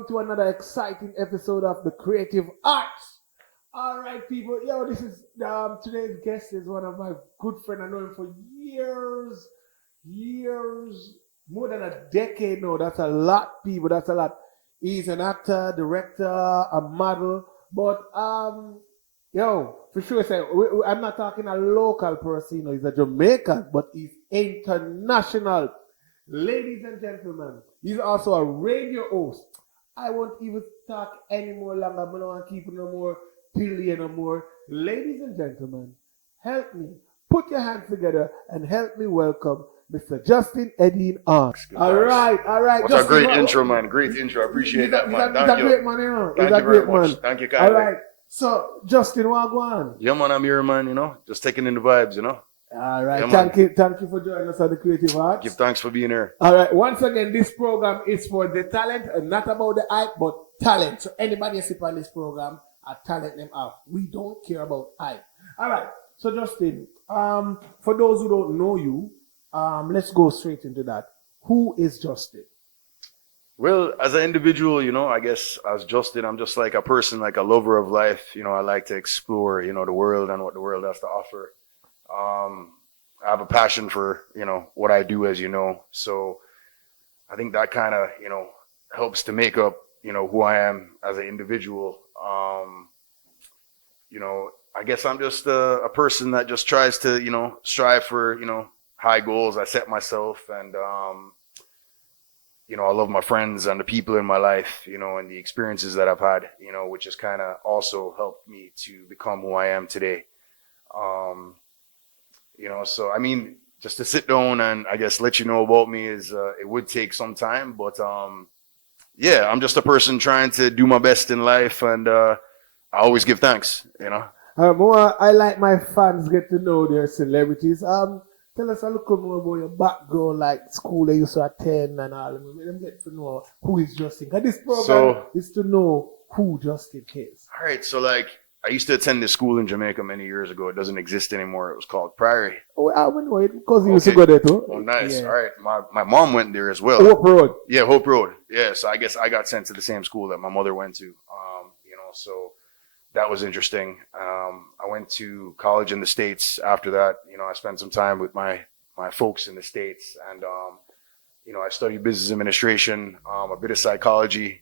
welcome to another exciting episode of the Creative Arts. All right, people. Yo, this is today's guest is one of my good friends. I know him for years, more than a decade now. That's a lot, people. That's a lot. He's an actor, director, a model, but yo, for sure, say I'm not talking a local person. You know, he's a Jamaican, but he's international. Ladies and gentlemen, he's also a radio host. I won't even talk any more longer. I don't want to keep it no more pilly no more. Ladies and gentlemen, help me. Put your hands together and help me welcome Mr. Justin Edin on. All right. What's a great intro, man. Great intro. I appreciate that, man. He's a great man, you know. Thank you very much. Thank you, kindly. All right. So, Justin, what go on? Yeah, man, I'm here, man, just taking in the vibes, All right. Yeah, thank you for joining us on the Creative Arts. Give thanks for being here. All right. Once again, this program is for the talent, and not about the hype, but talent. So anybody who sip on this program, I talent them out. We don't care about hype. All right. So Justin, for those who don't know you, let's go straight into that. Who is Justin? Well, as an individual, I guess as Justin, I'm just like a person, like a lover of life. I like to explore, the world and what the world has to offer. I have a passion for, what I do, as you know. So I think that kind of, helps to make up, who I am as an individual. I guess I'm just a person that just tries to, strive for, high goals I set myself. And, I love my friends and the people in my life, and the experiences that I've had, which has kind of also helped me to become who I am today. So I mean, just to sit down and I guess let you know about me is it would take some time, but yeah, I'm just a person trying to do my best in life, and I always give thanks. I like my fans get to know their celebrities. Tell us a little more about your background, like school you used to attend and all. Let them get to know who is Justin. Because this program is to know who Justin is. All right, so like I used to attend this school in Jamaica many years ago. It doesn't exist anymore. It was called Priory. Oh, I know it because you used to go there too. Oh, nice. Yeah. All right. My mom went there as well. Hope Road. Yeah, Hope Road. Yeah, so I guess I got sent to the same school that my mother went to. So that was interesting. I went to college in the States after that. I spent some time with my folks in the States, and I studied business administration, a bit of psychology.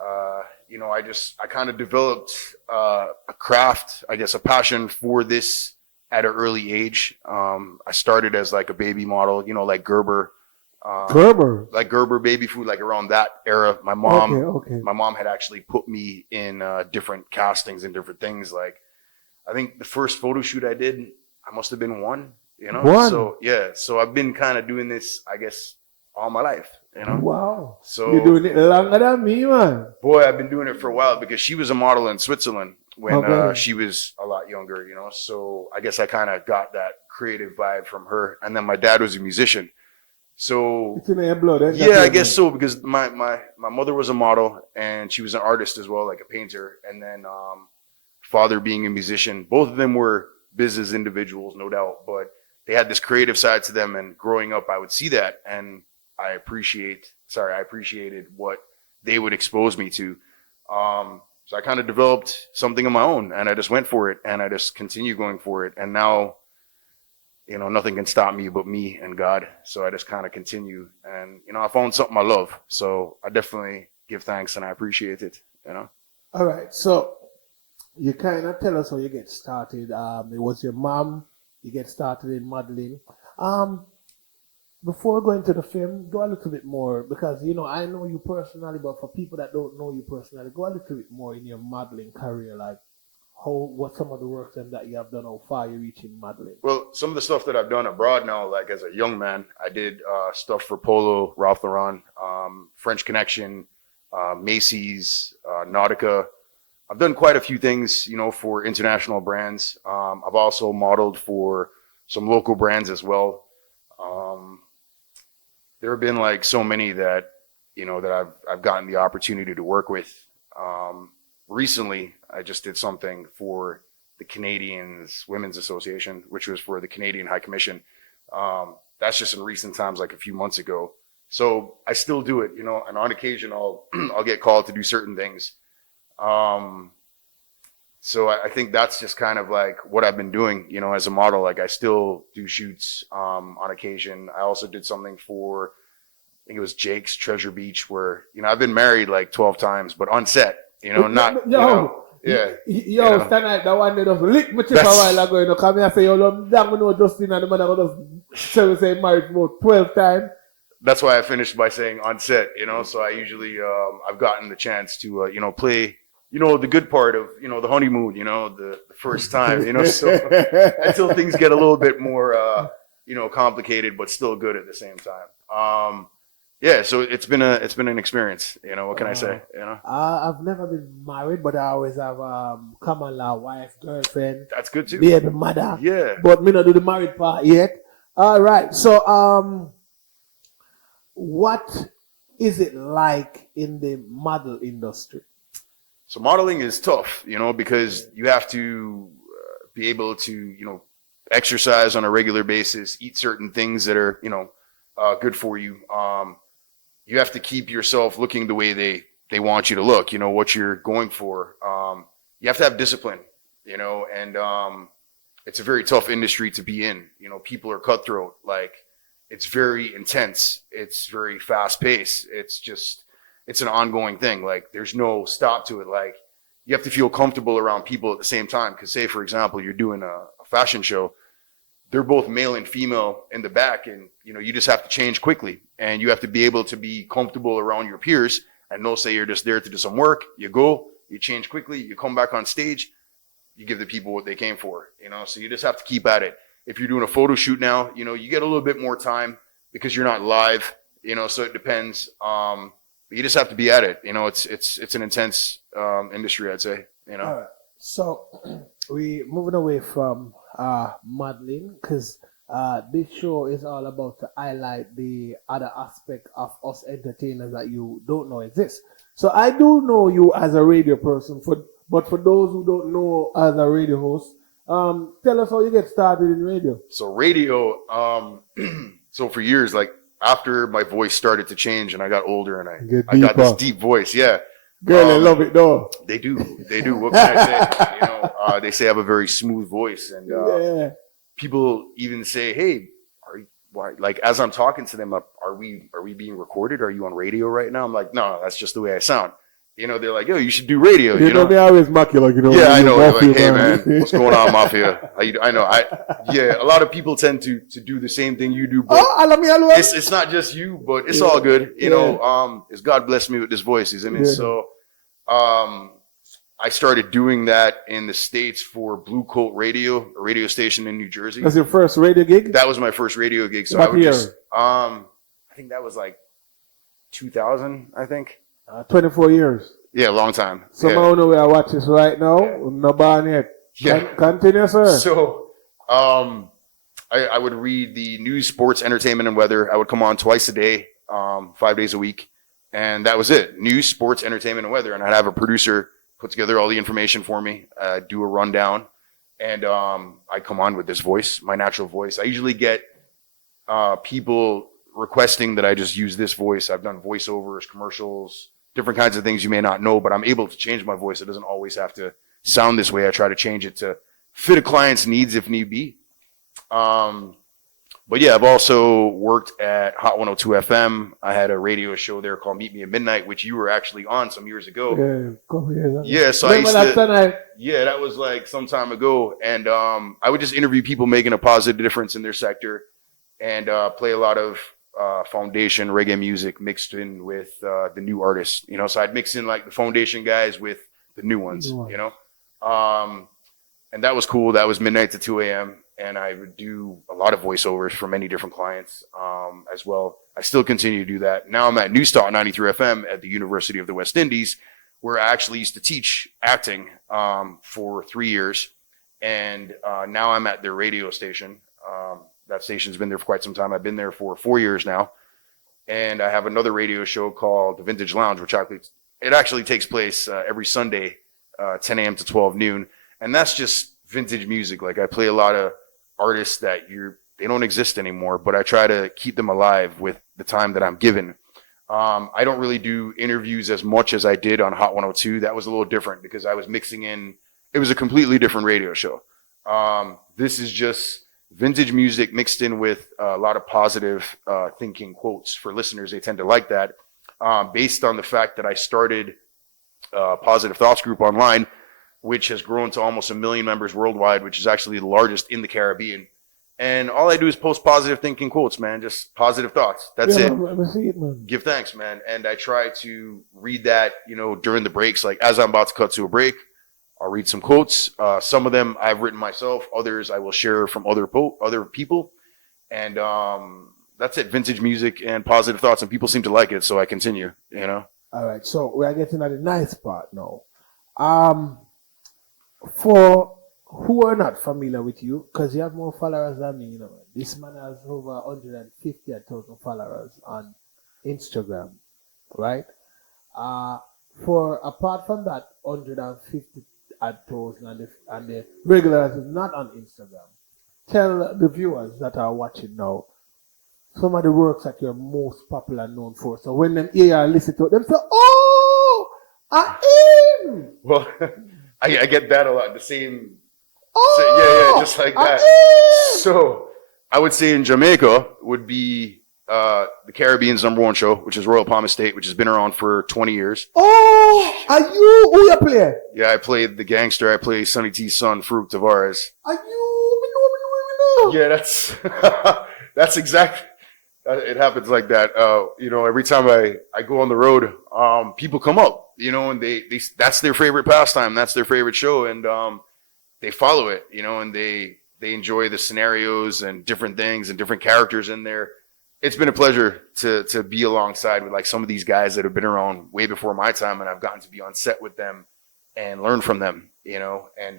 I kind of developed a craft, I guess, a passion for this at an early age. I started as like a baby model, like Gerber. Like Gerber baby food, like around that era. My mom had actually put me in different castings and different things. Like, I think the first photo shoot I did, I must have been one. So yeah, so I've been kind of doing this, I guess, all my life. Wow. So you're doing it longer than me, man. Boy, I've been doing it for a while because she was a model in Switzerland when she was a lot younger. So I guess I kind of got that creative vibe from her. And then my dad was a musician. So it's in your blood. Yeah, I guess so, because my mother was a model and she was an artist as well, like a painter. And then father being a musician, both of them were business individuals, no doubt, but they had this creative side to them. And growing up, I would see that, and I appreciated what they would expose me to. So I kind of developed something of my own, and I just went for it, and I just continue going for it. And now, nothing can stop me but me and God. So I just kind of continue, and, I found something I love. So I definitely give thanks and I appreciate it, All right. So you kind of tell us how you get started. It was your mom. You get started in modeling. Before going to the film, go a little bit more, because, I know you personally, but for people that don't know you personally, go a little bit more in your modeling career, like what some of the work that you have done, how far you reach in modeling. Well, some of the stuff that I've done abroad now, like as a young man, I did stuff for Polo, Ralph Lauren, French Connection, Macy's, Nautica. I've done quite a few things, for international brands. I've also modeled for some local brands as well. There have been like so many that, that I've gotten the opportunity to work with. Recently, I just did something for the Canadians Women's Association, which was for the Canadian High Commission. That's just in recent times, like a few months ago. So I still do it, you know, and on occasion I'll get called to do certain things. So I think that's just kind of like what I've been doing, you know, as a model. Like I still do shoots on occasion. I also did something for, I think it was Jake's Treasure Beach, where, you know, I've been married like 12 times, but on set, you know, not, you know, yeah. Yo, stand like that one that just lick my chip a while ago, you know, come here and say, yo, damn, you know, Justin and the man that just say married about 12 times. That's why I finished by saying on set, you know, so I usually, I've gotten the chance to, you know, play, you know, the good part of, you know, the honeymoon, you know, the first time, you know, so until things get a little bit more, you know, complicated, but still good at the same time. Yeah, so it's been an experience, you know, what can I say, you know? I've never been married, but I always have common law wife, girlfriend. That's good too. Baby mother. Yeah. But me not do the married part yet. All right, so what is it like in the model industry? So modeling is tough, you know, because you have to be able to, you know, exercise on a regular basis, eat certain things that are, you know, good for you. You have to keep yourself looking the way they want you to look, you know, what you're going for. You have to have discipline, you know, and it's a very tough industry to be in. You know, people are cutthroat. Like, it's very intense. It's very fast paced. It's an ongoing thing. Like, there's no stop to it. Like, you have to feel comfortable around people at the same time. Because say, for example, you're doing a fashion show, they're both male and female in the back, and, you know, you just have to change quickly, and you have to be able to be comfortable around your peers and know, say you're just there to do some work, you go, you change quickly, you come back on stage, you give the people what they came for, you know, so you just have to keep at it. If you're doing a photo shoot now, you know, you get a little bit more time because you're not live, you know, so it depends. But you just have to be at it. You know, it's an intense industry, I'd say, you know. All right. So we moving away from modeling, because this show is all about to highlight the other aspect of us entertainers that you don't know exist. So I do know you as a radio person, but for those who don't know as a radio host, tell us how you get started in radio. So radio, so for years, like after my voice started to change and I got older and I got this deep voice, yeah. Girl, they love it though. They do. What can I say? You know, they say I have a very smooth voice, and yeah. People even say, "Hey, like as I'm talking to them, are we being recorded? Are you on radio right now?" I'm like, "No, that's just the way I sound." You know, they're like, "Yo, you should do radio." You know, they always mock you, like, you know. Yeah, I know. They're like, "Hey, man, what's going on, Mafia?" I know. Yeah, a lot of people tend to do the same thing you do, but it's not just you, but it's all good. You know, it's God blessed me with this voice. You know what I mean? So, I started doing that in the States for Blue Coat Radio, a radio station in New Jersey. That's your first radio gig? That was my first radio gig. So what I would year? I think that was like 2000, I think. 24 years. Yeah, long time. So I don't know where I watch this right now. No born yet. Yeah. Continue, sir. So, I would read the news, sports, entertainment, and weather. I would come on twice a day, 5 days a week. And that was it. News, sports, entertainment, and weather. And I'd have a producer put together all the information for me, do a rundown. And I come on with this voice, my natural voice. I usually get people requesting that I just use this voice. I've done voiceovers, commercials, different kinds of things you may not know, but I'm able to change my voice. It doesn't always have to sound this way. I try to change it to fit a client's needs if need be. But yeah, I've also worked at Hot 102 FM. I had a radio show there called Meet Me at Midnight, which you were actually on some years ago. Yeah, so I used to. Yeah, that was like some time ago, and I would just interview people making a positive difference in their sector, and play a lot of foundation reggae music mixed in with the new artists. You know, so I'd mix in like the foundation guys with the new ones. You know, and that was cool. That was midnight to 2 a.m. And I would do a lot of voiceovers for many different clients as well. I still continue to do that. Now I'm at Newstalk 93 FM at the University of the West Indies, where I actually used to teach acting for 3 years. And now I'm at their radio station. That station's been there for quite some time. I've been there for 4 years now. And I have another radio show called The Vintage Lounge, which actually takes place every Sunday, 10 a.m. to 12 noon. And that's just vintage music. Like, I play a lot of artists that they don't exist anymore, but I try to keep them alive with the time that I'm given. I don't really do interviews as much as I did on Hot 102. That was a little different because I was mixing in, it was a completely different radio show. This is just vintage music mixed in with a lot of positive thinking quotes for listeners. They tend to like that, based on the fact that I started Positive Thoughts group online, which has grown to almost 1 million members worldwide, which is actually the largest in the Caribbean. And all I do is post positive thinking quotes, man. Just positive thoughts. That's it. I see it, man. Give thanks, man. And I try to read that, during the breaks. Like as I'm about to cut to a break, I'll read some quotes. Some of them I've written myself. Others I will share from other people. And that's it. Vintage music and positive thoughts. And people seem to like it, so I continue, All right. So we are getting at the nice part now. For who are not familiar with you, because you have more followers than me, This man has over 150,000 followers on Instagram, right? For apart from that 150,000 and the regulars not on Instagram, tell the viewers that are watching now some of the works that you're most popular known for. So when them hear and listen to it, them say, "Oh, I am." Well, I get that a lot. The same. Oh, yeah, just like that. So I would say in Jamaica would be the Caribbean's #1 show, which is Royal Palm Estate, which has been around for 20 years. Oh, are you who you play? Yeah, I played the gangster. I play Sonny T's son, Farouk Tavares. Are you? Me know. Yeah, that's exactly. It happens like that. Every time I go on the road, people come up, and they that's their favorite pastime. That's their favorite show, and they follow it, and they enjoy the scenarios and different things and different characters in there. It's been a pleasure to be alongside with like some of these guys that have been around way before my time, and I've gotten to be on set with them and learn from them, and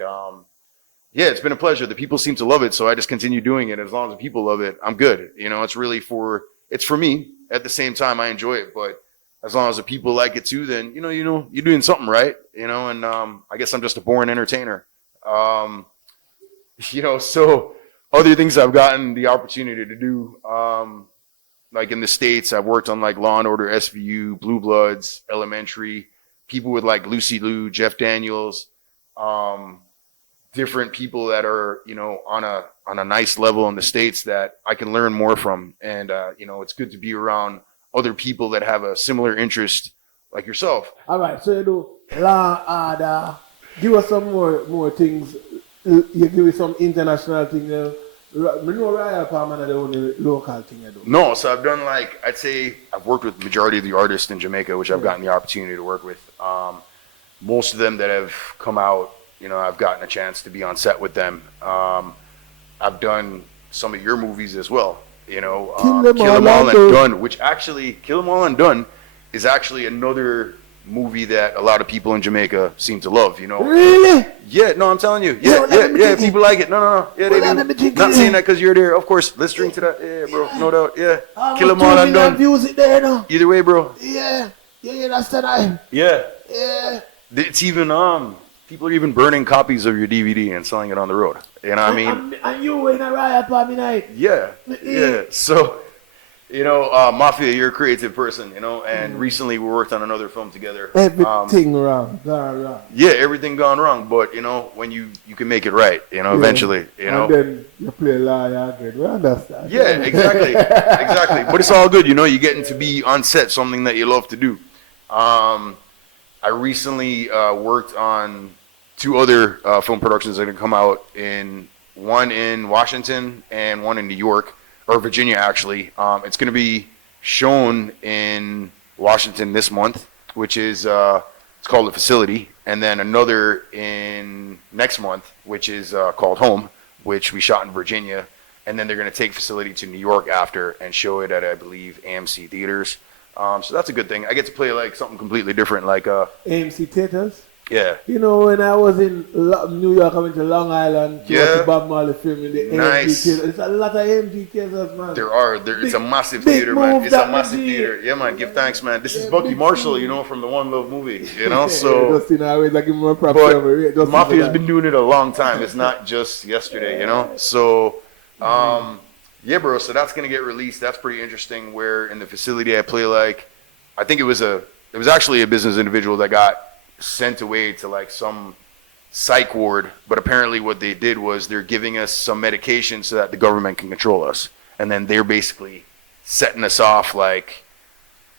yeah, it's been a pleasure. The people seem to love it, so I just continue doing it. As long as the people love it, I'm good. It's really it's for me. At the same time, I enjoy it, but as long as the people like it too, then you're doing something right, and I guess I'm just a born entertainer. So other things I've gotten the opportunity to do, like in the States, I've worked on like Law and Order SVU, Blue Bloods, Elementary, people with like Lucy Liu, Jeff Daniels, different people that are, on a nice level in the States that I can learn more from. And, it's good to be around other people that have a similar interest like yourself. All right. So you do Law and Order. Give us some more things. You give us some international things. I know Royal Palm and the only local thing you do. No, so I've done I'd say I've worked with the majority of the artists in Jamaica, which I've gotten the opportunity to work with. Most of them that have come out, I've gotten a chance to be on set with them. I've done some of your movies as well, Kill 'Em All and Done, which actually, Kill 'Em All and Done is actually another movie that a lot of people in Jamaica seem to love, Really? Yeah, no, I'm telling you. Yeah, people like it. No. Yeah, they do. Not saying that because you're there. Of course, let's drink to that. Yeah, bro, no doubt. Yeah. Kill 'Em All and Done. Either way, bro. Yeah, that's the time. Yeah. Yeah. It's even, people are even burning copies of your DVD and selling it on the road. You know what I mean? And you in a Riot Palm night. Yeah. So, Mafia, you're a creative person, and recently we worked on another film together. Everything gone wrong. Yeah, everything gone wrong, but, when you can make it right, eventually, And then you play lawyer again. We understand. Yeah, exactly. But it's all good, you're getting to be on set, something that you love to do. I recently worked on 2 other film productions that are going to come out, one in Washington and one in New York, or Virginia actually. It's going to be shown in Washington this month, which is it's called The Facility, and then another in next month, which is called Home, which we shot in Virginia, and then they're going to take Facility to New York after and show it at, I believe, AMC theaters. So that's a good thing. I get to play like something completely different, like AMC theaters. Yeah. When I was in New York, I went to Long Island to watch the Bob Marley film in the AMC theater. It's a lot of AMC theaters, man. It's a massive theater, man. It's a massive theater. Yeah, man. Give thanks, man. This is Bucky Marshall, from the One Love movie, So. Justin, I always give him a proper. Mafia has been doing it a long time. It's not just yesterday, So. Yeah, bro. So that's gonna get released. That's pretty interesting. Where in the facility I play, like, I think it was actually a business individual that got sent away to like some psych ward. But apparently, what they did was they're giving us some medication so that the government can control us, and then they're basically setting us off like,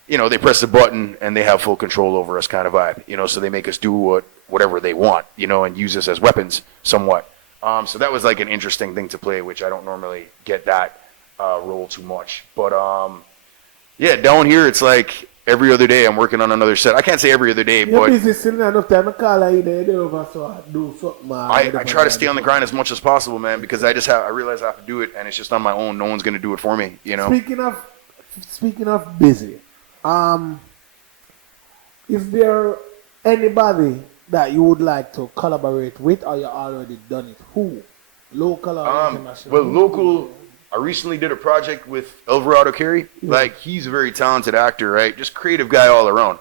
they press a button and they have full control over us kind of vibe. So they make us do whatever they want, and use us as weapons somewhat. So that was like an interesting thing to play, which I don't normally get that role too much. But yeah, down here it's like every other day I'm working on another set. I can't say every other day, You're but busy still enough time. I call you there over so I do something. I try to stay on the grind as much as possible, man, because I realize I have to do it, and it's just on my own. No one's gonna do it for me, Speaking of busy, is there anybody that you would like to collaborate with, or you already done it? Who? Local or international? Well, local. I recently did a project with Alvarado Carey. Yeah. Like, he's a very talented actor, right? Just creative guy all around.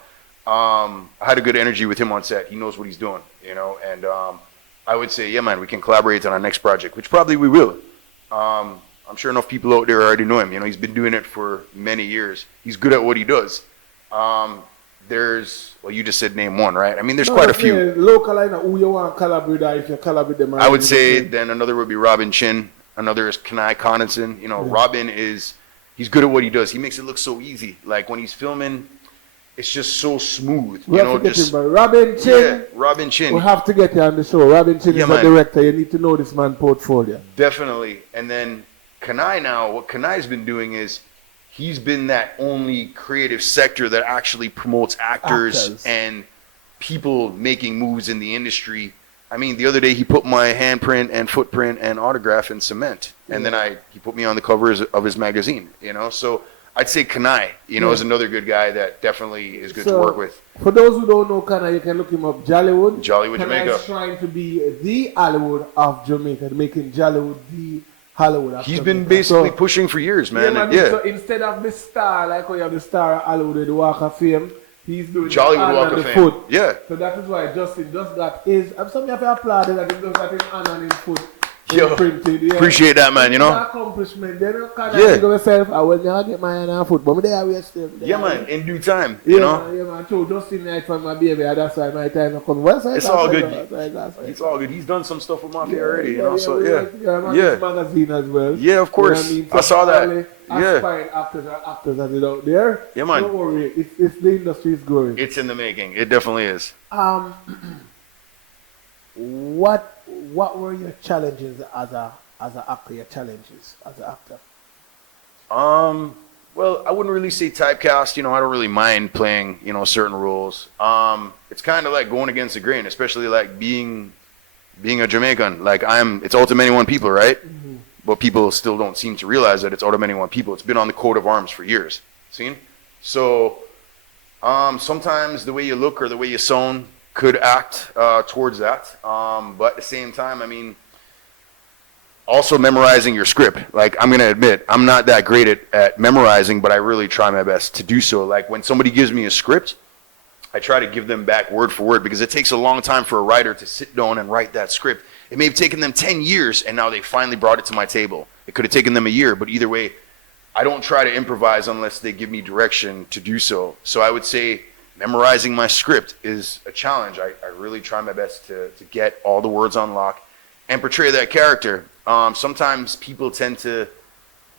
I had a good energy with him on set. He knows what he's doing, and I would say, yeah, man, we can collaborate on our next project, which probably we will. I'm sure enough people out there already know him. He's been doing it for many years. He's good at what he does. You just said name one, right? I mean, there's quite a few. Local, I know who you want to collaborate with, if you collaborate them. I would say then another would be Robin Chin. Another is Kenai Connaughton. Robin he's good at what he does. He makes it look so easy. Like when he's filming, it's just so smooth. Robin Chin. Yeah, Robin Chin. We have to get you on the show. Robin Chin is a director. You need to know this man's portfolio. Definitely. And then Kenai now, what Kenai's been doing is he's been that only creative sector that actually promotes actors and people making moves in the industry. I mean, the other day he put my handprint and footprint and autograph in cement, and then he put me on the cover of his magazine. So I'd say Kenai, is another good guy that definitely is good to work with. For those who don't know Kenai, you can look him up. Jollywood, Jamaica. Kenai's trying to be the Hollywood of Jamaica, making Jollywood the Hollywood of He's Jamaica. been basically pushing for years, man. So instead of the star, like when you have the star of Hollywood, the Walk of Fame, he's doing Jollywood Walk of Fame. Foot. Yeah. So that is why Justin just got his. I'm sorry, I have to applaud that he just got his hand on his foot. Yo, printed, yeah. Appreciate that, man. Accomplishment. Then I can't think of myself. I will never get my hand on foot, but I will still. Yeah, man. In due time, Yeah, man. So Justin night for my baby. That's why my time come. It's all good. It's all good. He's done some stuff with Mafia already, So yeah. Magazine as well. Yeah, of course. I saw that. Aspiring actors that is out there. Yeah, man. Don't worry, it's the industry is growing. It's in the making. It definitely is. What were your challenges as an actor? Your challenges as an actor? Well, I wouldn't really say typecast. I don't really mind playing, certain roles. It's kind of like going against the grain, especially like being a Jamaican. Like it's all to many one people, right? Mm-hmm. But people still don't seem to realize that it's all to many one people. It's been on the coat of arms for years. Seen? So sometimes the way you look or the way you sound could act towards that. But at the same time, I mean, also memorizing your script. Like, I'm going to admit, I'm not that great at memorizing, but I really try my best to do so. Like, when somebody gives me a script, I try to give them back word for word, because it takes a long time for a writer to sit down and write that script. It may have taken them 10 years, and now they finally brought it to my table. It could have taken them a year, but either way, I don't try to improvise unless they give me direction to do so. So I would say memorizing my script is a challenge. I really try my best to get all the words on lock and portray that character. Sometimes people tend to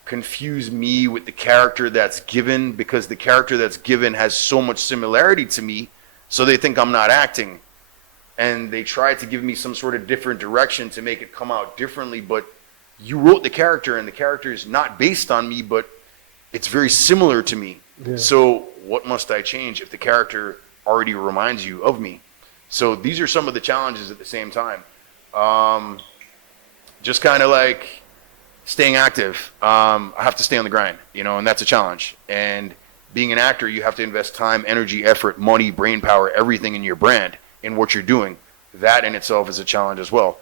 confuse me with the character that's given, because the character that's given has so much similarity to me, so they think I'm not acting. And they try to give me some sort of different direction to make it come out differently, but you wrote the character, and the character is not based on me, but it's very similar to me. Yeah. So what must I change if the character already reminds you of me? So these are some of the challenges at the same time. Just kind of like staying active. I have to stay on the grind, and that's a challenge. And being an actor, you have to invest time, energy, effort, money, brain power, everything in your brand, in what you're doing. That in itself is a challenge as well.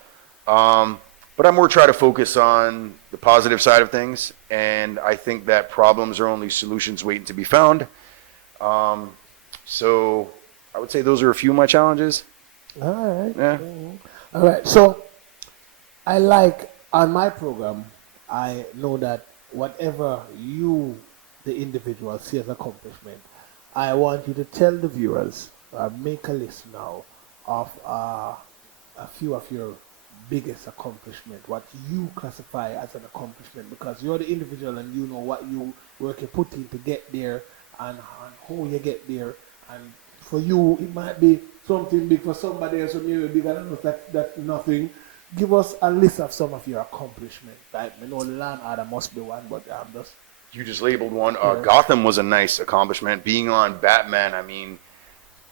But I more try to focus on the positive side of things, and I think that problems are only solutions waiting to be found. So I would say those are a few of my challenges. All right. Yeah. All right. So I like, on my program, I know that whatever you, the individual, see as accomplishment, I want you to tell the viewers, make a list now of a few of your biggest accomplishment, what you classify as an accomplishment, because you're the individual and you know what you work you put in to get there and how you get there. And for you, it might be something big. For somebody else, maybe bigger than us, that's nothing. Give us a list of some of your accomplishments. Like, I know Land Order must be one, but I'm just... You just labeled one. Gotham was a nice accomplishment. Being on Batman, I mean,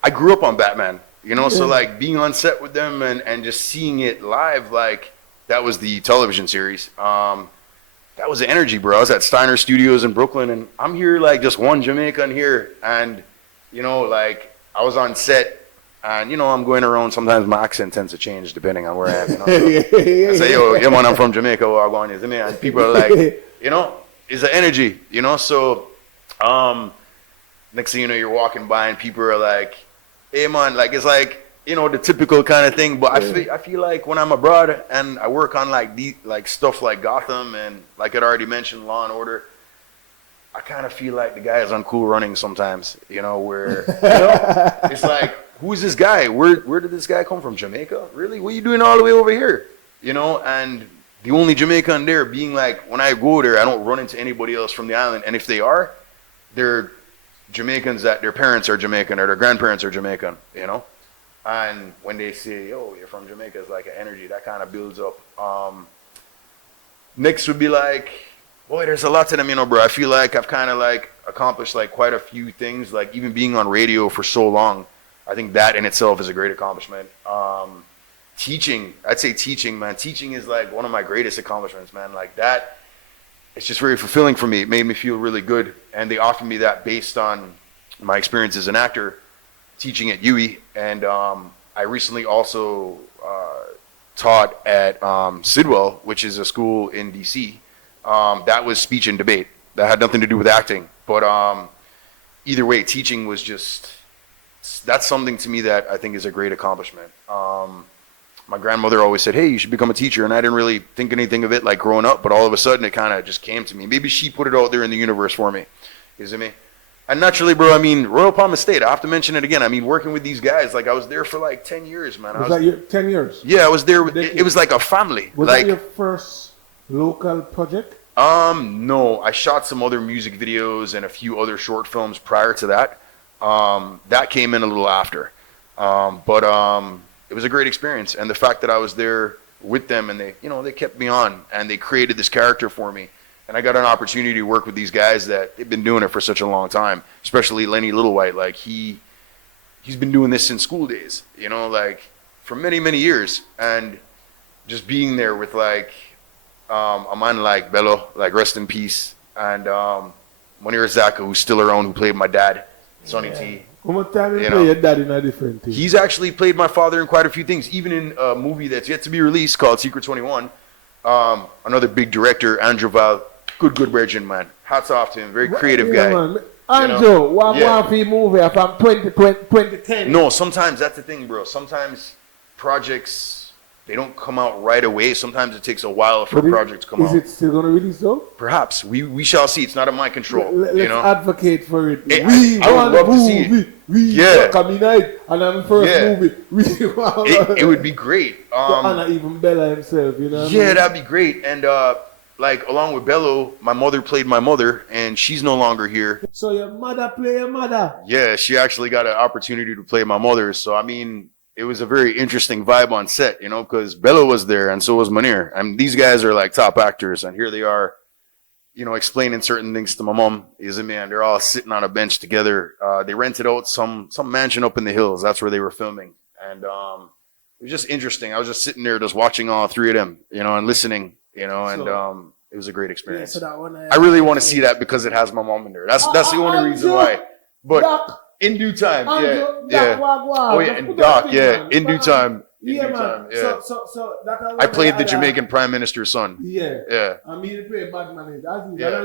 I grew up on Batman, you know, so like being on set with them and just seeing it live, like that was the television series. That was the energy, bro. I was at Steiner Studios in Brooklyn, and I'm here like just one Jamaican here, and you know, like I was on set. And, you know, I'm going around, sometimes my accent tends to change depending on where I am, you know. So I say, yo, yeah, man, I'm from Jamaica, where I'm going, is me? And people are like, you know, it's the energy, you know. So next thing you know, you're walking by and people are like, hey, man, like, it's like, you know, the typical kind of thing. But I feel like when I'm abroad and I work on like stuff like Gotham and like I'd already mentioned, Law and Order, I kind of feel like the guy is on Cool Running sometimes, you know, where, you know, it's like, who's this guy? Where did this guy come from? Jamaica? Really? What are you doing all the way over here? You know, and the only Jamaican there being like, when I go there, I don't run into anybody else from the island. And if they are, they're Jamaicans that their parents are Jamaican or their grandparents are Jamaican, you know? And when they say, oh, you're from Jamaica, it's like an energy that kind of builds up. Next would be like, boy, there's a lot to them, you know, bro. I feel like I've kind of like accomplished like quite a few things, like even being on radio for so long. I think that in itself is a great accomplishment. Teaching, I'd say teaching, man. Teaching is like one of my greatest accomplishments, man. Like that, it's just very fulfilling for me. It made me feel really good. And they offered me that based on my experience as an actor, teaching at UWI. And I recently also taught at Sidwell, which is a school in DC. That was speech and debate. That had nothing to do with acting. But either way, teaching was just... that's something to me that I think is a great accomplishment. My grandmother always said, hey, you should become a teacher. And I didn't really think anything of it like growing up, but all of a sudden it kind of just came to me. Maybe she put it out there in the universe for me. You see me? And naturally, bro, I mean, Royal Palm Estate, I have to mention it again. I mean, working with these guys, like I was there for like 10 years, man. Was that your 10 years? Yeah, I was there. It was like a family. Was like, that your first local project? No, I shot some other music videos and a few other short films prior to that. That came in a little after. But it was a great experience. And the fact that I was there with them and they, you know, they kept me on and they created this character for me. And I got an opportunity to work with these guys that they've been doing it for such a long time, especially Lenny Littlewhite. Like he's been doing this since school days, you know, like for many, many years. And just being there with like, a man like Bello, like rest in peace. And, Munir Zaka, who's still around, who played my dad. Sonny T. How much time you play your dad in a different thing? He's actually played my father in quite a few things, even in a movie that's yet to be released called Secret 21. Another big director, Andrew Val, good virgin, man. Hats off to him, very creative guy. Man. Andrew, what movie from 2010? No, sometimes that's the thing, bro. Sometimes projects, they don't come out right away. Sometimes it takes a while for a project to come out. Is it still going to release though? Perhaps. We shall see. It's not in my control. Let's advocate for it. I would love to see it. And I'm first movie. It would be great. And even Bella himself, you know? Yeah, that'd be great. And like along with Bello, my mother played my mother, and she's no longer here. So your mother play your mother? Yeah, she actually got an opportunity to play my mother. So I mean, it was a very interesting vibe on set, you know, because Bello was there and so was Munir. And these guys are like top actors, and here they are, you know, explaining certain things to my mom. Isn't man? They're all sitting on a bench together. They rented out some mansion up in the hills. That's where they were filming, and it was just interesting. I was just sitting there, just watching all three of them, you know, and listening, you know, and it was a great experience. Yeah, so I really want to see that because it has my mom in there. That's the only reason why. But Doc, in due time, Andrew, yeah. Oh yeah, and Doc, yeah, in due time. Man. Yeah. So that I played the Jamaican Prime Minister's son. Yeah. Yeah. I mean, you play bad man. Yeah.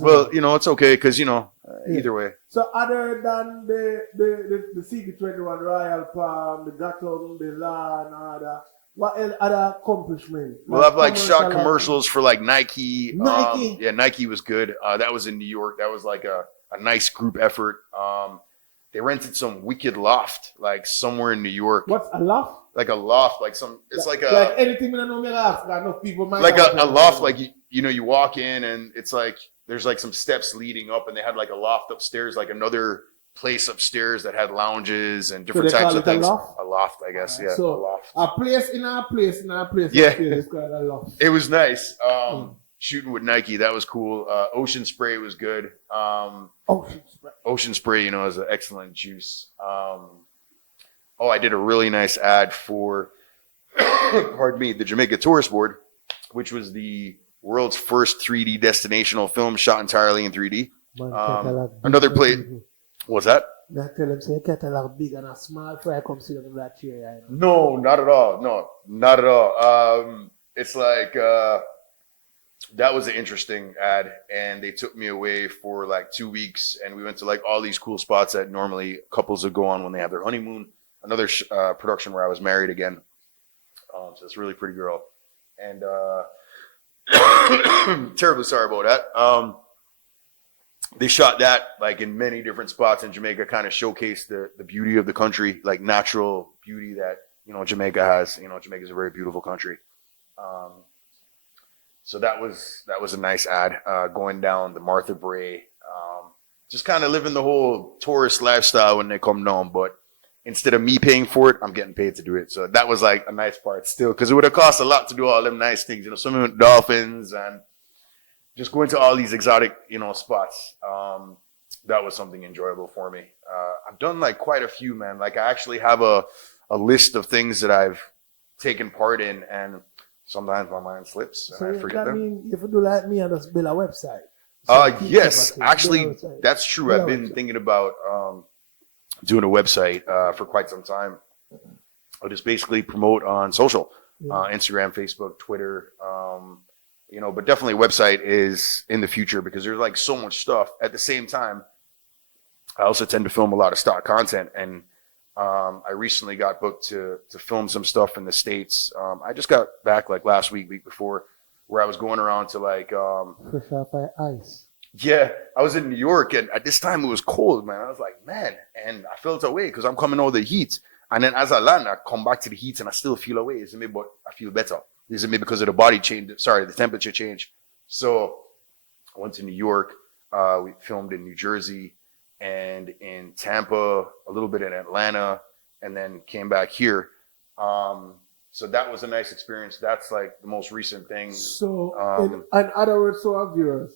Well, you know, it's okay because, you know, either way. So other than the Secret 21, Royal Palm, the Gotham, the Law and Order, What other accomplishment? Well, I've like shot commercial, commercials for like Nike. Nike? Yeah, Nike was good. That was in New York. That was like a nice group effort. They rented some wicked loft, like somewhere in New York. What's a loft? Like a loft, like some. It's like a like anything we don't know me ask. I know people might like a loft, like you know, you walk in and it's like there's like some steps leading up, and they had like a loft upstairs, like another place upstairs that had lounges and different types of things. A loft, I guess. Yeah, so a loft. A place in a place in a place. Yeah, it's called a loft. It was nice. Shooting with Nike, that was cool. Ocean Spray was good. Ocean Spray, you know, is an excellent juice. I did a really nice ad for, pardon me, the Jamaica Tourist Board, which was the world's first 3D destinational film shot entirely in 3D. Another place. What's that? That tell them say catalog big and a small fry come see them that chair. No, not at all. No, not at all. It's like that was an interesting ad, and they took me away for like 2 weeks, and we went to like all these cool spots that normally couples would go on when they have their honeymoon. Another production where I was married again. So it's a really pretty girl, and terribly sorry about that. They shot that like in many different spots in Jamaica, kind of showcased the beauty of the country, like natural beauty that, you know, Jamaica has. You know, Jamaica is a very beautiful country. So that was a nice ad, going down the Martha Bray, just kind of living the whole tourist lifestyle when they come down. But instead of me paying for it, I'm getting paid to do it. So that was like a nice part still, because it would have cost a lot to do all them nice things, you know, swimming with dolphins and just going to all these exotic, you know, spots. That was something enjoyable for me. I've done like quite a few, man. Like I actually have a list of things that I've taken part in, and sometimes my mind slips and I forget them. Mean if you do like me and just build a website. Yes, actually, that's true. I've been thinking about doing a website for quite some time. I'll just basically promote on social, Instagram, Facebook, Twitter, you know, but definitely website is in the future because there's like so much stuff. At the same time, I also tend to film a lot of stock content, and I recently got booked to film some stuff in the States. I just got back like last week before, where I was going around to like fresh off by ice. Yeah, I was in New York, and at this time it was cold, man. I was like, man, and I felt away because I'm coming over the heat. And then as I land, I come back to the heat and I still feel away. Isn't it? But I feel better. Isn't it? Because of the body change. Sorry, the temperature change. So I went to New York. We filmed in New Jersey and in Tampa, a little bit in Atlanta, and then came back here. So that was a nice experience. That's like the most recent thing. So, in other words, so our viewers,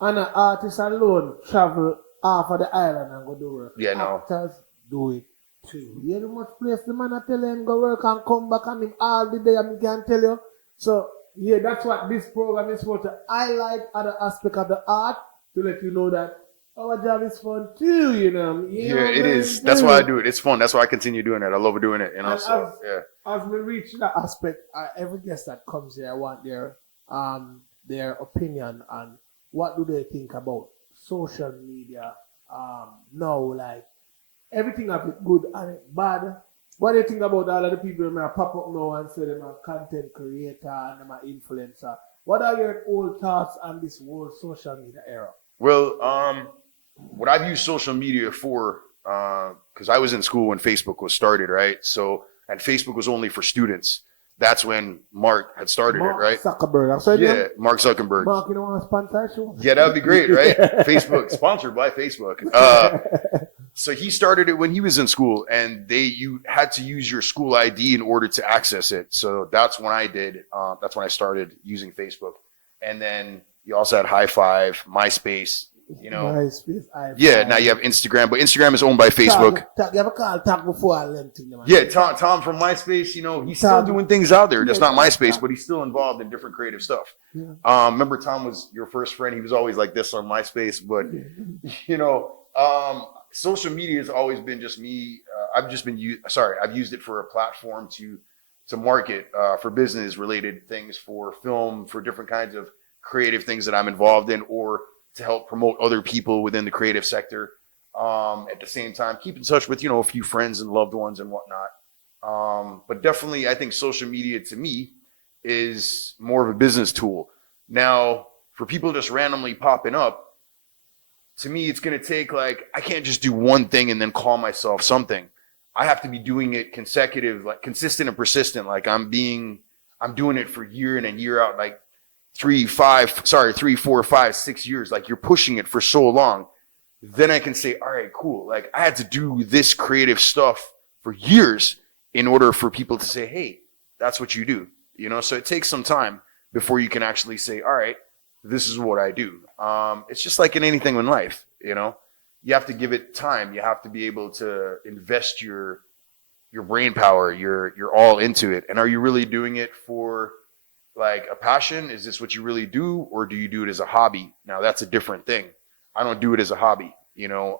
and an artist alone travel half of the island and go do work. Yeah, no. Actors do it too. You know much place the man I tell him go work and come back and him all the day, and can tell you. So yeah, that's what this program is for, to highlight other aspect of the art, to let you know that our job is fun too, you know. Yeah, it is. That's why I do it. It's fun. That's why I continue doing it. I love doing it, you know. So as we reach that aspect, every guest that comes here, I want their opinion on what do they think about social media now, like everything of it good and bad. What do you think about all of the people that pop up now and say they're a content creator and they're an influencer? What are your old thoughts on this whole social media era? Well, what I've used social media for, because I was in school when Facebook was started, right? So, and Facebook was only for students. That's when Mark had started it, right? Zuckerberg. Mark Zuckerberg. Mark, you don't want to sponsor show? Yeah, that would be great, right? Facebook, sponsored by Facebook. So he started it when he was in school, and you had to use your school ID in order to access it. So that's when I did. That's when I started using Facebook. And then you also had High Five, MySpace, you know. MySpace, yeah, now you have Instagram, but Instagram is owned by Facebook. You have a call talk before I left him. Yeah, Tom from MySpace, you know, he's still doing things out there. Just not MySpace, but he's still involved in different creative stuff. Yeah. Remember Tom was your first friend. He was always like this on MySpace, but, you know, social media has always been just me. I've used it for a platform to market for business related things, for film, for different kinds of creative things that I'm involved in, or to help promote other people within the creative sector. At the same time, keep in touch with, you know, a few friends and loved ones and whatnot. But definitely, I think social media to me is more of a business tool. Now, for people just randomly popping up, to me, it's going to take like, I can't just do one thing and then call myself something. I have to be doing it consecutive, like consistent and persistent. Like I'm doing it for year in and year out, like 3, 4, 5, 6 years. Like you're pushing it for so long. Then I can say, all right, cool. Like I had to do this creative stuff for years in order for people to say, hey, that's what you do. You know, so it takes some time before you can actually say, all right, this is what I do. It's just like in anything in life, you know, you have to give it time. You have to be able to invest your brain power. You're all into it. And are you really doing it for like a passion? Is this what you really do? Or do you do it as a hobby? Now that's a different thing. I don't do it as a hobby, you know.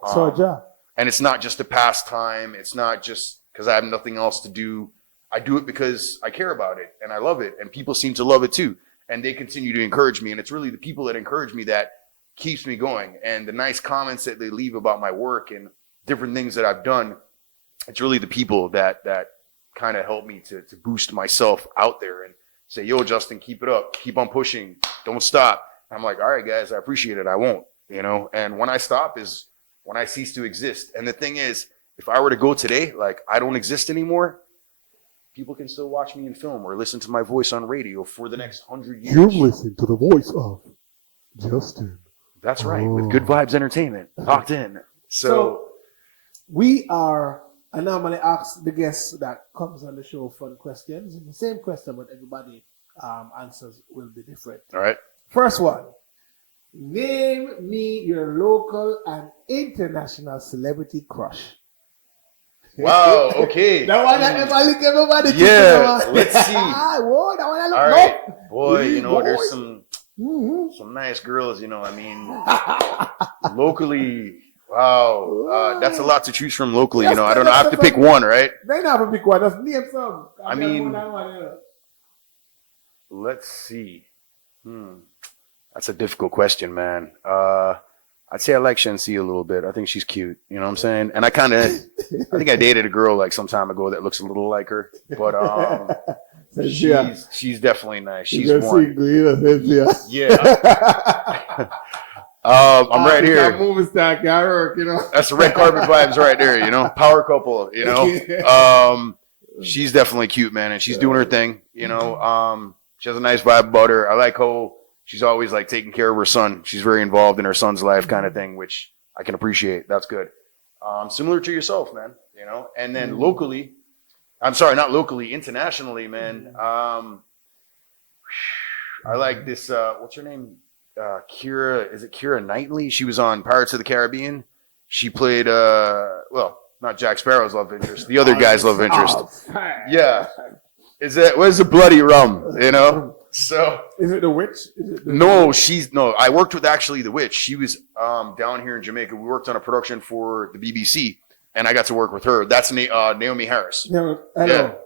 And it's not just a pastime. It's not just because I have nothing else to do. I do it because I care about it and I love it. And people seem to love it too. And they continue to encourage me. And it's really the people that encourage me that keeps me going. And the nice comments that they leave about my work and different things that I've done, it's really the people that kind of help me to boost myself out there and say, yo, Justin, keep it up. Keep on pushing. Don't stop. I'm like, all right, guys, I appreciate it. I won't, you know. And when I stop is when I cease to exist. And the thing is, if I were to go today, like I don't exist anymore, people can still watch me in film or listen to my voice on radio for the next 100 years. You're listening to the voice of Justin. That's right, with Good Vibes Entertainment, locked in. So we are, I normally ask the guests that comes on the show fun questions. The same question, but everybody answers will be different. All right. First one. Name me your local and international celebrity crush. Wow, okay. That one that never lick everybody. Yeah, let's see. Whoa, that one I look all right. Boy, you know, boy. there's some nice girls, you know, I mean, locally, wow, that's a lot to choose from locally, you know. I don't know, I have to pick one, right? They never pick one, just name some. I mean, let's see. That's a difficult question, man. I'd say I like Shensi a little bit. I think she's cute. You know what I'm saying? And I think I dated a girl like some time ago that looks a little like her. But she's definitely nice. She's one. Yeah. I'm right here. That movie star can work, you know. That's the red carpet vibes right there, you know. Power couple, you know. She's definitely cute, man, and she's doing her thing, you know. She has a nice vibe about her. I like how she's always like taking care of her son. She's very involved in her son's life kind of thing, which I can appreciate. That's good. Similar to yourself, man, you know. And then locally, I'm sorry, not locally, internationally, man. I like this, what's her name? Is it Keira Knightley? She was on Pirates of the Caribbean. She played, well, not Jack Sparrow's love interest, the other guy's love interest. Yeah. Where's the bloody rum, you know? So is it the witch? No, I worked with actually the witch. She was down here in Jamaica. We worked on a production for the BBC, and I got to work with her. That's Naomi Harris. No, I know.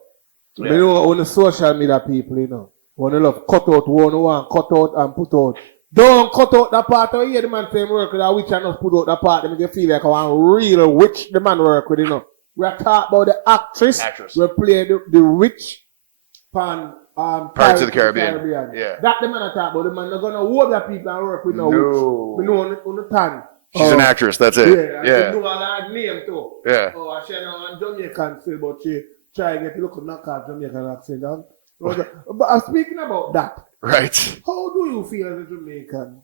Yeah. You know, on the social media people, you know, when they love cut out one, cut out and put out. Don't cut out that part of here. The man saying work with a witch and not put out that part. They make you feel like a real witch. The man work with, you know. We are talking about the actress. We play the witch pan. Pirates of the Caribbean. Yeah. That the man I talk about. The man not gonna hold that people and work with no witch. We know on the tan. She's an actress, that's it. Yeah. You know all that name too. Yeah. Oh, she know Jamaican still, but she try to get a look knock out Jamaican accent down. But speaking about that. Right. How do you feel as a Jamaican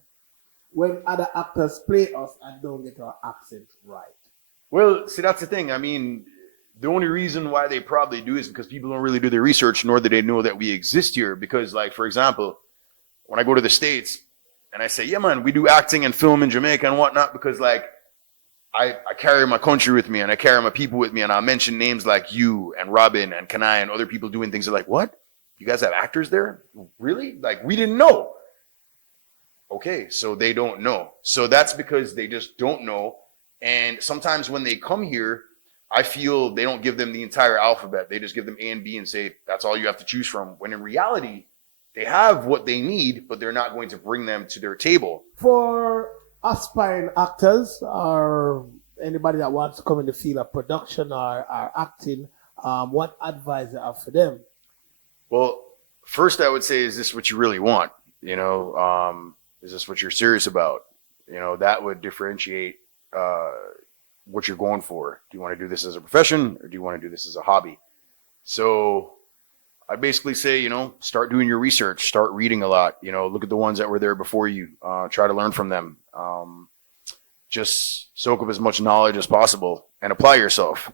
when other actors play us and don't get our accent right? Well, see, that's the thing. I mean, the only reason why they probably do is because people don't really do their research, nor do they know that we exist here. Because, like, for example, when I go to the States and I say, yeah, man, we do acting and film in Jamaica and whatnot, because, like, I carry my country with me and I carry my people with me, and I mention names like you and Robin and Kanai and other people doing things. They're like, what? You guys have actors there? Really? Like, we didn't know. Okay, so they don't know. So that's because they just don't know. And sometimes when they come here, I feel they don't give them the entire alphabet. They just give them A and B and say, that's all you have to choose from. When in reality, they have what they need, but they're not going to bring them to their table. For aspiring actors or anybody that wants to come in the field of production or acting, what advice you have for them? Well, first I would say, is this what you really want? Is this what you're serious about? That would differentiate what you're going for. Do you want to do this as a profession, or do you want to do this as a hobby? So I basically say, start doing your research, start reading a lot, look at the ones that were there before you, try to learn from them. Just soak up as much knowledge as possible and apply yourself.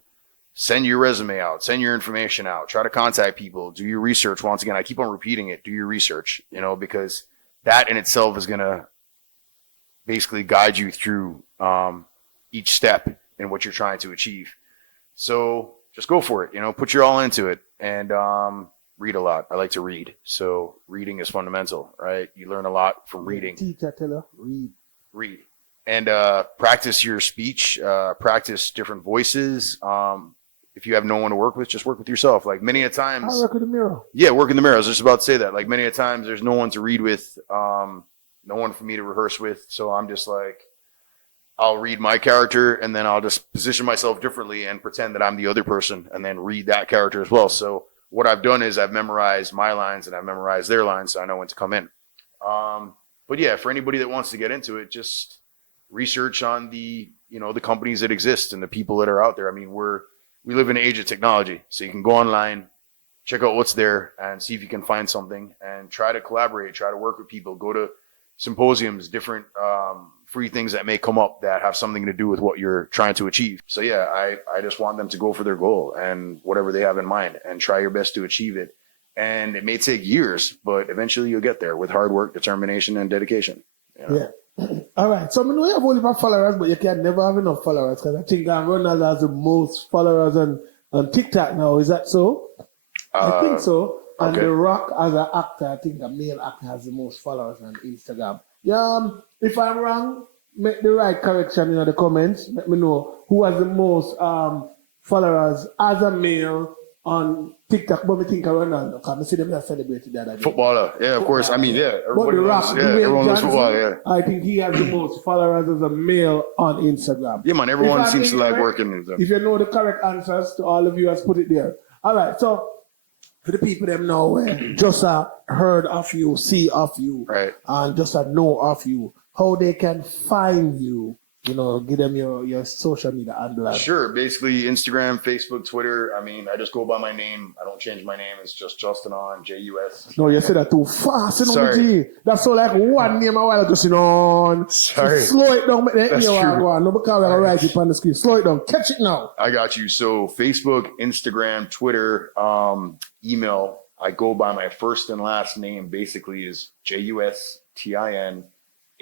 Send your resume out, send your information out, try to contact people, do your research. Once again, I keep on repeating it, do your research, because that in itself is going to basically guide you through each step in what you're trying to achieve. So just go for it, put your all into it, and read a lot. I like to read. So reading is fundamental, right? You learn a lot from reading. Teacher, tell her, Read. And practice your speech, practice different voices. If you have no one to work with, just work with yourself. Like many a times. I work in the mirror. Yeah, work in the mirror. I was just about to say that. Like many a times there's no one to read with, no one for me to rehearse with. So I'm just like, I'll read my character and then I'll just position myself differently and pretend that I'm the other person and then read that character as well. So what I've done is I've memorized my lines and I've memorized their lines, so I know when to come in. But yeah, for anybody that wants to get into it, just research on the companies that exist and the people that are out there. I mean, we live in an age of technology, so you can go online, check out what's there, and see if you can find something, and try to collaborate, try to work with people, go to symposiums, different free things that may come up that have something to do with what you're trying to achieve. So yeah, I just want them to go for their goal and whatever they have in mind, and try your best to achieve it. And it may take years, but eventually you'll get there with hard work, determination, and dedication. Yeah. All right. So I know you have only 5 followers, but you can never have enough followers, because I think Ronald has the most followers on TikTok now. Is that so? I think so. And okay. The Rock, as an actor, I think a male actor, has the most followers on Instagram. Yeah. If I'm wrong, make the right correction in the comments. Let me know who has the most followers as a male on TikTok. But I think Ronaldo, because I see them that celebrated that day. Footballer, yeah, of course. I mean, yeah, But the Rock, everyone loves football, yeah. I think he has the most followers as a male on Instagram. Yeah, man, everyone seems to like working with them. If you know the correct answers to all of you, has put it there. All right, so for the people them know, just heard of you, see of you, right, and just know of you, how they can find you, give them your social media handle. Sure, basically Instagram, Facebook, Twitter. I mean, I just go by my name. I don't change my name. It's just Justin on, J-U-S. No, you said that too fast. Sorry. That's so like one name a while ago, on. Sorry. Slow it down. That's true. No, because we're going to write it on the screen. Slow it down. Catch it now. I got you. So Facebook, Instagram, Twitter, email. I go by my first and last name, basically is Justin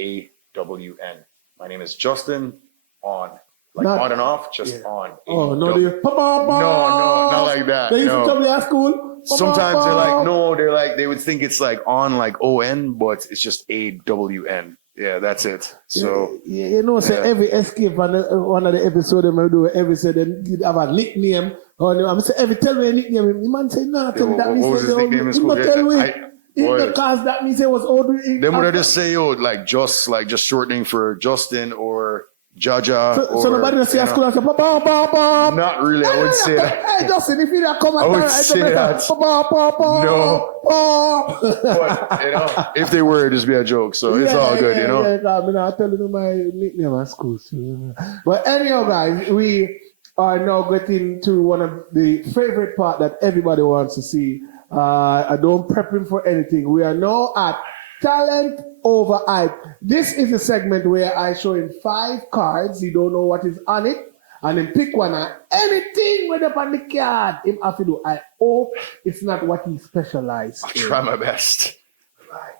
AWN. My name is Justin on. On and off, just on. Oh, no, no, not like that. They used to tell me at school. Sometimes they're like, they would think it's like on, like O-N, but it's just A-W-N. Yeah, that's it. So every escape on one of the episodes I do, every say then you have a nickname. I'm say every tell me a nickname. The man say no, tell me that means what was his nickname in school? Because that means it was old. Then would I just say, just shortening for Justin or Jaja? So nobody will say at school and say, Papa. Not really. I would say that. Hey, Justin, if you don't come I would say that. No. But, if they were, it'd just be a joke. So it's all good, Yeah, I'm telling you my nickname at school. But anyhow, guys, we are now getting to one of the favorite part that everybody wants to see. I don't prep him for anything. We are now at Talent Over Hype. This is a segment where I show him 5 cards. You don't know what is on it. And then pick one and anything with up on the card. Him have to do. I hope it's not what he specialized in. I'll try my best. Right.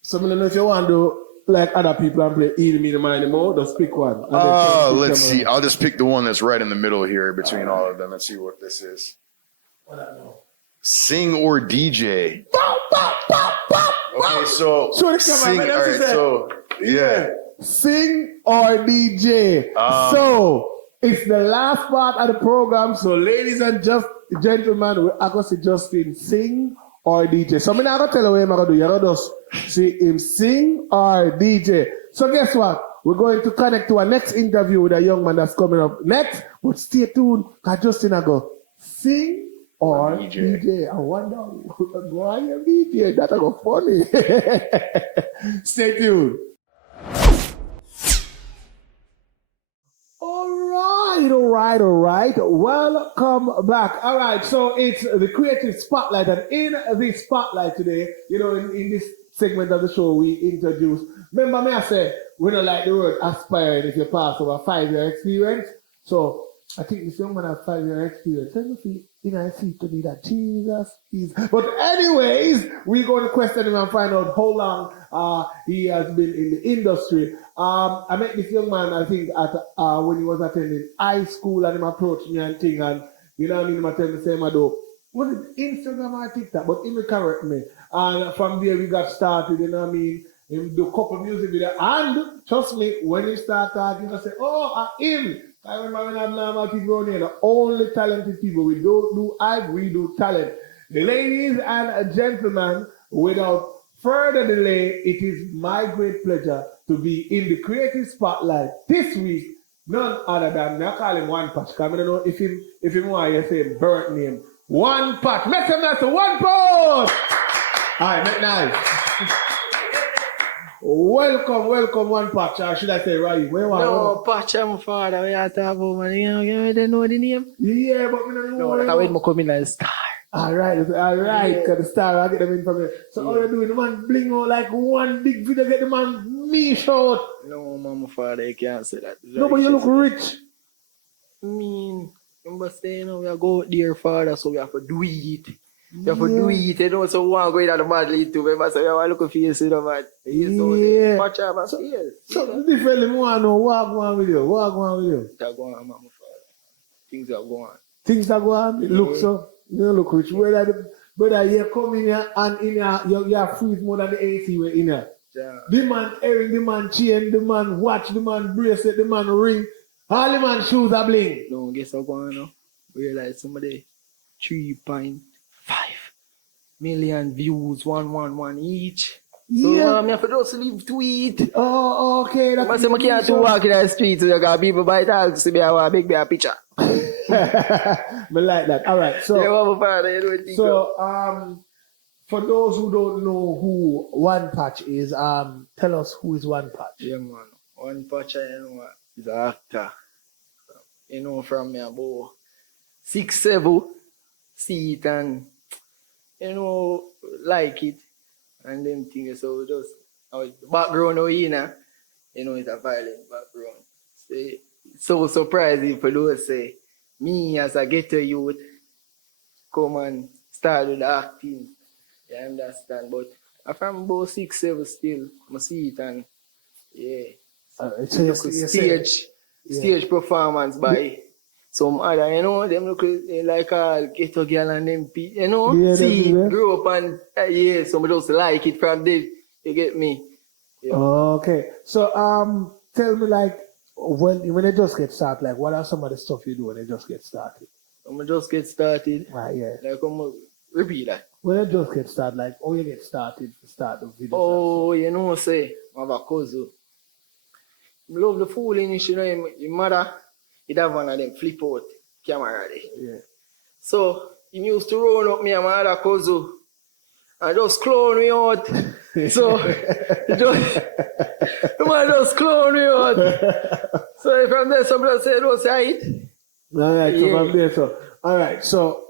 So I don't know if you want to do like other people and play Eat Me the Mind more. Just pick one. Let's see. I'll just pick the one that's right in the middle here between all of them and see what this is. What I know. Sing or DJ? Okay, so sing. All right, so yeah. Sing or DJ. So it's the last part of the program. So ladies and gentlemen, we're going to see Justin sing or DJ. So I'm not going to tell you what I'm going to do. You're going to just see him sing or DJ. So guess what? We're going to connect to our next interview with a young man that's coming up next. But stay tuned because Justin will go Sing or DJ? I wonder why you DJ. That'll go funny. Stay tuned. All right. Welcome back. All right, so it's the Creative Spotlight, and in the Spotlight today, in this segment of the show, we introduce. Remember me, I said we don't like the word aspiring if you pass over 5-year experience. So I think this young man has 5-year experience. Let me see. I see to me that Jesus is. But anyways, we're going to question him and find out how long he has been in the industry. I met this young man, I think, at when he was attending high school, and him approached me and thing, and him I tell me, say, was it Instagram or TikTok? But him correct me. And from there we got started, him do a couple music video. And trust me, when he start talking, I say, him. I remember when I'm normal people around here, the only talented people. We don't do hype, we do talent. Ladies and gentlemen, without further delay, it is my great pleasure to be in the Creative Spotlight this week. None other than, I call him One Patch, because I don't know if him want to say birth name. One Patch. Make some nice One Patch! Alright, make nice. Welcome, One Patch. Or should I say right? Where was No, Patcha, my father. We are talking about, man. You don't know the name? Yeah, but we don't know. No, that's when I come in as a star. Alright, because the star, I get them in from here. So all you doing, the man bling out like one big video, get the man me short. No, my father, you can't say that. No, but you look rich. You must say, we are go dear father, so we have to do it. You have to do it, so one going at the bad lead too. Remember, so you want to look at face, man. Yeah. Patcha, man. So differently, want to know what going with you? What going with you? Things are going on, my father. Things are going on. Things are going on? It looks so. You look rich. Brother, you come in here and in here, you freeze more than the AC we're in here. Yeah. The man earring, the man chain, the man watch, the man bracelet, the man ring. All the man shoes are bling. Don't guess what's going on. Realize somebody 3.5 million views, 111 each. So I have to just live to eat. Oh, okay. I say I can't walk in the street, so you got people buy tags to be a big picture. I like that. All right. So, for those who don't know who One Patch is, tell us who is One Patch. Yeah, man. One Patch, is an actor. From me about 6'7", see it and, like it. And them things, so just, the background it's a violent background. So surprising for those say, me as a ghetto youth, come and start with acting. You understand? But I'm from about 6'7" still, I see it and stage performance by some other, them look like all ghetto girl and them see it, grow up and some just like it from there. You get me? Yeah. Okay. So tell me like when you just get started, like what are some of the stuff you do when you just get started? When I just get started. Right, yeah. Like repeat that. When you just get started, like how you get started to start the video? Oh, say, I have a cousin. I love the foolishness, your mother, he'd have one of them flip out camera there. Yeah. So he used to run up me and my other cousin and just clone me out. So the man just clone me out. So from there somebody said, "Oh, say it." Alright, so from there, so alright, so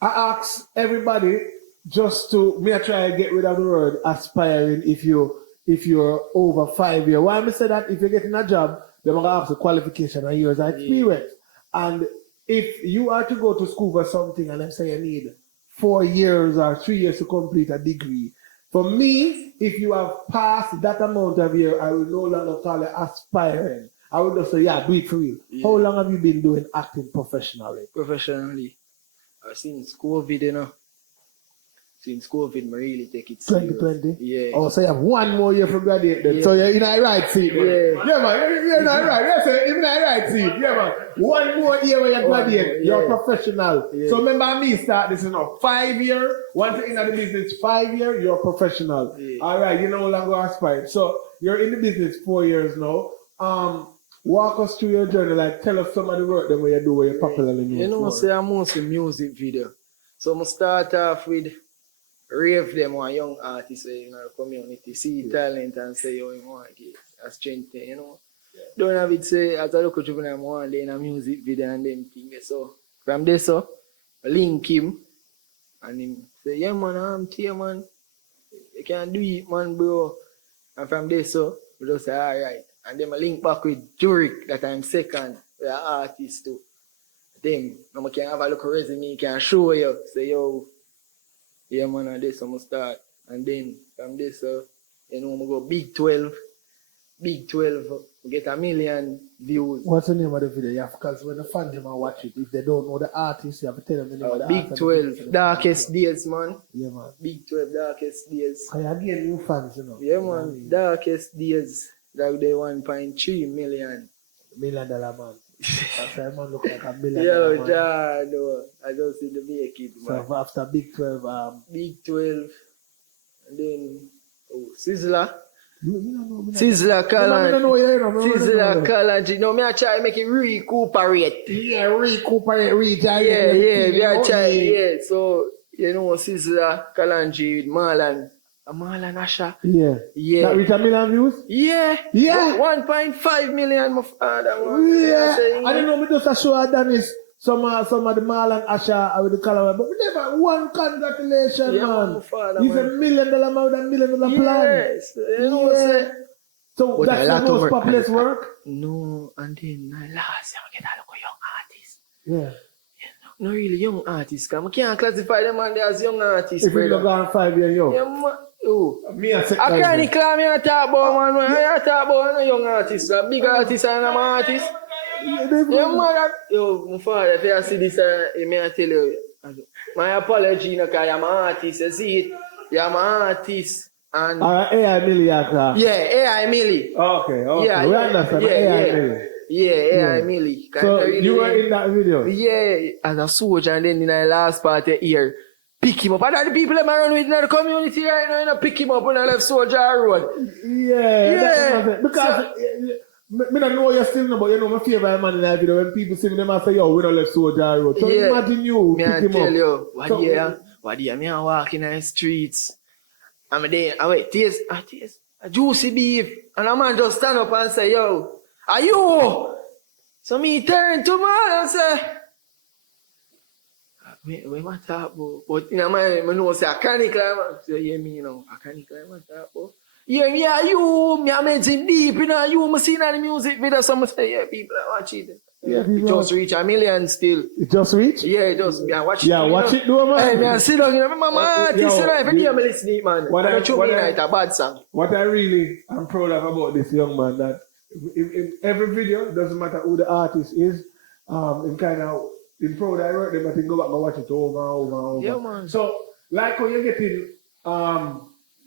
I ask everybody just to me I try to get rid of the word aspiring if you're over 5 years. Why I say that if you're getting a job, they're gonna ask the qualification and years of experience. And if you are to go to school for something and let's say you need 4 years or 3 years to complete a degree, for me, if you have passed that amount of year, I will no longer call it aspiring. I would just say, do it for real. Yeah. How long have you been doing acting professionally? Professionally? Since COVID, Since COVID, I really take it serious. 2020? Yeah. Oh, so you have 1 more year for graduate then. Yeah. So you're in a right seat. Man. Yeah, man. You're in a right. Yes, sir. You're in a right seat. Yeah, man. 1 more year when you graduate. You're a professional. Yeah. So remember me start this, 5 years. Once you're in the business, 5 years, you're a professional. Yeah. All right, you no longer aspire. So you're in the business 4 years now. walk us through your journey. Like, tell us some of the work that you do where you're popularly known You know, for. say I'm mostly music video. So I start off with rave them one young artist in our community, see talent and say, yo, you want to get a strength, you know. Don't have it say, as I look at you, I'm one day in a music video and them things. So from there, so I link him and him say, yeah, man, I'm here, man. You can do it, man, bro. And from there, so we just say, all right. And then I link back with Jurick, that I'm second, we are artist too. Them, I can have a look at resume, can show you, say, yo, yeah, man, and this, I'm going to start. And then from this, you know, I'm go Big 12. Big 12, we get 1 million views. What's the name of the video? Yeah, because when the fans them watch it, if they don't know the artist, you have to tell them the name of the Big artist. 12, Darkest Days, man. Yeah, man. Big 12, Darkest Days. I again new fans, you know. Yeah, man, Darkest Days. Like the 1.3 million. $1 million man. That's why man look like $1 million. Yo, man. John, no, I don't see the make it, man. So after Big 12, Big 12, and then, Sizzler. me Sizzler don't know, Sizzler College. You know, me I try to make it recuperate. Yeah, recuperate, Yeah, we are trying, yeah. So, you know, Sizzler Kalanji with Marlon. Marlon Asha. Yeah. Yeah. That reach 1 million views? Yeah. Yeah. 1.5 million, my father. Man. Yeah. I don't know, me just a show I done is some of the Marlon Asha with the color, but we never one congratulations, Yeah, man. my father, He's man. $1 million man with $1 million plan. Yes. You know what I'm saying? So But that's a the lot of most work. popular work? No, and then last year I get a look at young artists. Yeah. No really young artists, because I can't classify them as young artists. If you look on 5 years, yo. Yeah, man. Oh. Me a set I can't claim me a talk about, man. I talk about a young artist, a big artist and I'm an artist. Yeah, man. Yo, my father, if you see this, may I tell you, my apology, because I'm an artist. You see it? Yeah, I'm an artist. And AI Millie. yeah, AI Millie. Okay. Yeah, We yeah, understand. yeah, AI yeah. Millie. Yeah, AI Millie. So you were in that video? Yeah, as a soldier, and then in the last part of the year, pick him up. And all the people that I run with in the community right now, you know, pick him up on the left soldier road. Yeah. Because me don't know you still know, but you know my favorite man in that video. When people see me, they say, yo, we don't left soldier road. So Yeah. imagine you Me pick I him tell up. you, what year, me I walk in the streets. I'm there, I wait, taste a juicy beef. And a man just stand up and say, yo, are you? So me turn to man and say, we want to talk about? But in my mind, I know say, I can't climb. So yeah, me, you know, I can't climb and talk about. Yeah, you, me I made him deep, you know, you must see in the music video, so I say, yeah, people are watching it. Yeah, It just reach 1 million still. It just reached? Yeah, it does. Yeah, watch it. Yeah, watch it, do man. Hey, man, sit down, you know, my artist, you know, every day I'm listening, man. What I- Don't you what mean I- it's a bad song? What I really am proud of about this young man, that in every video, doesn't matter who the artist is, in proud I work them, I think go back and watch it over and over and over. Yeah, man. So, like when you're getting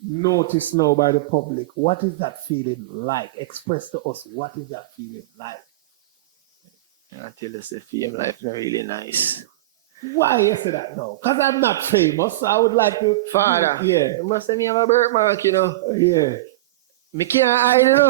noticed now by the public, what is that feeling like? Express to us, what is that feeling like? I tell us the fame life is really nice. Why you say that now? Because I'm not famous, so I would like to... Father, Yeah. you must have me have a birthmark, you know. Yeah. Me can't hide, you know.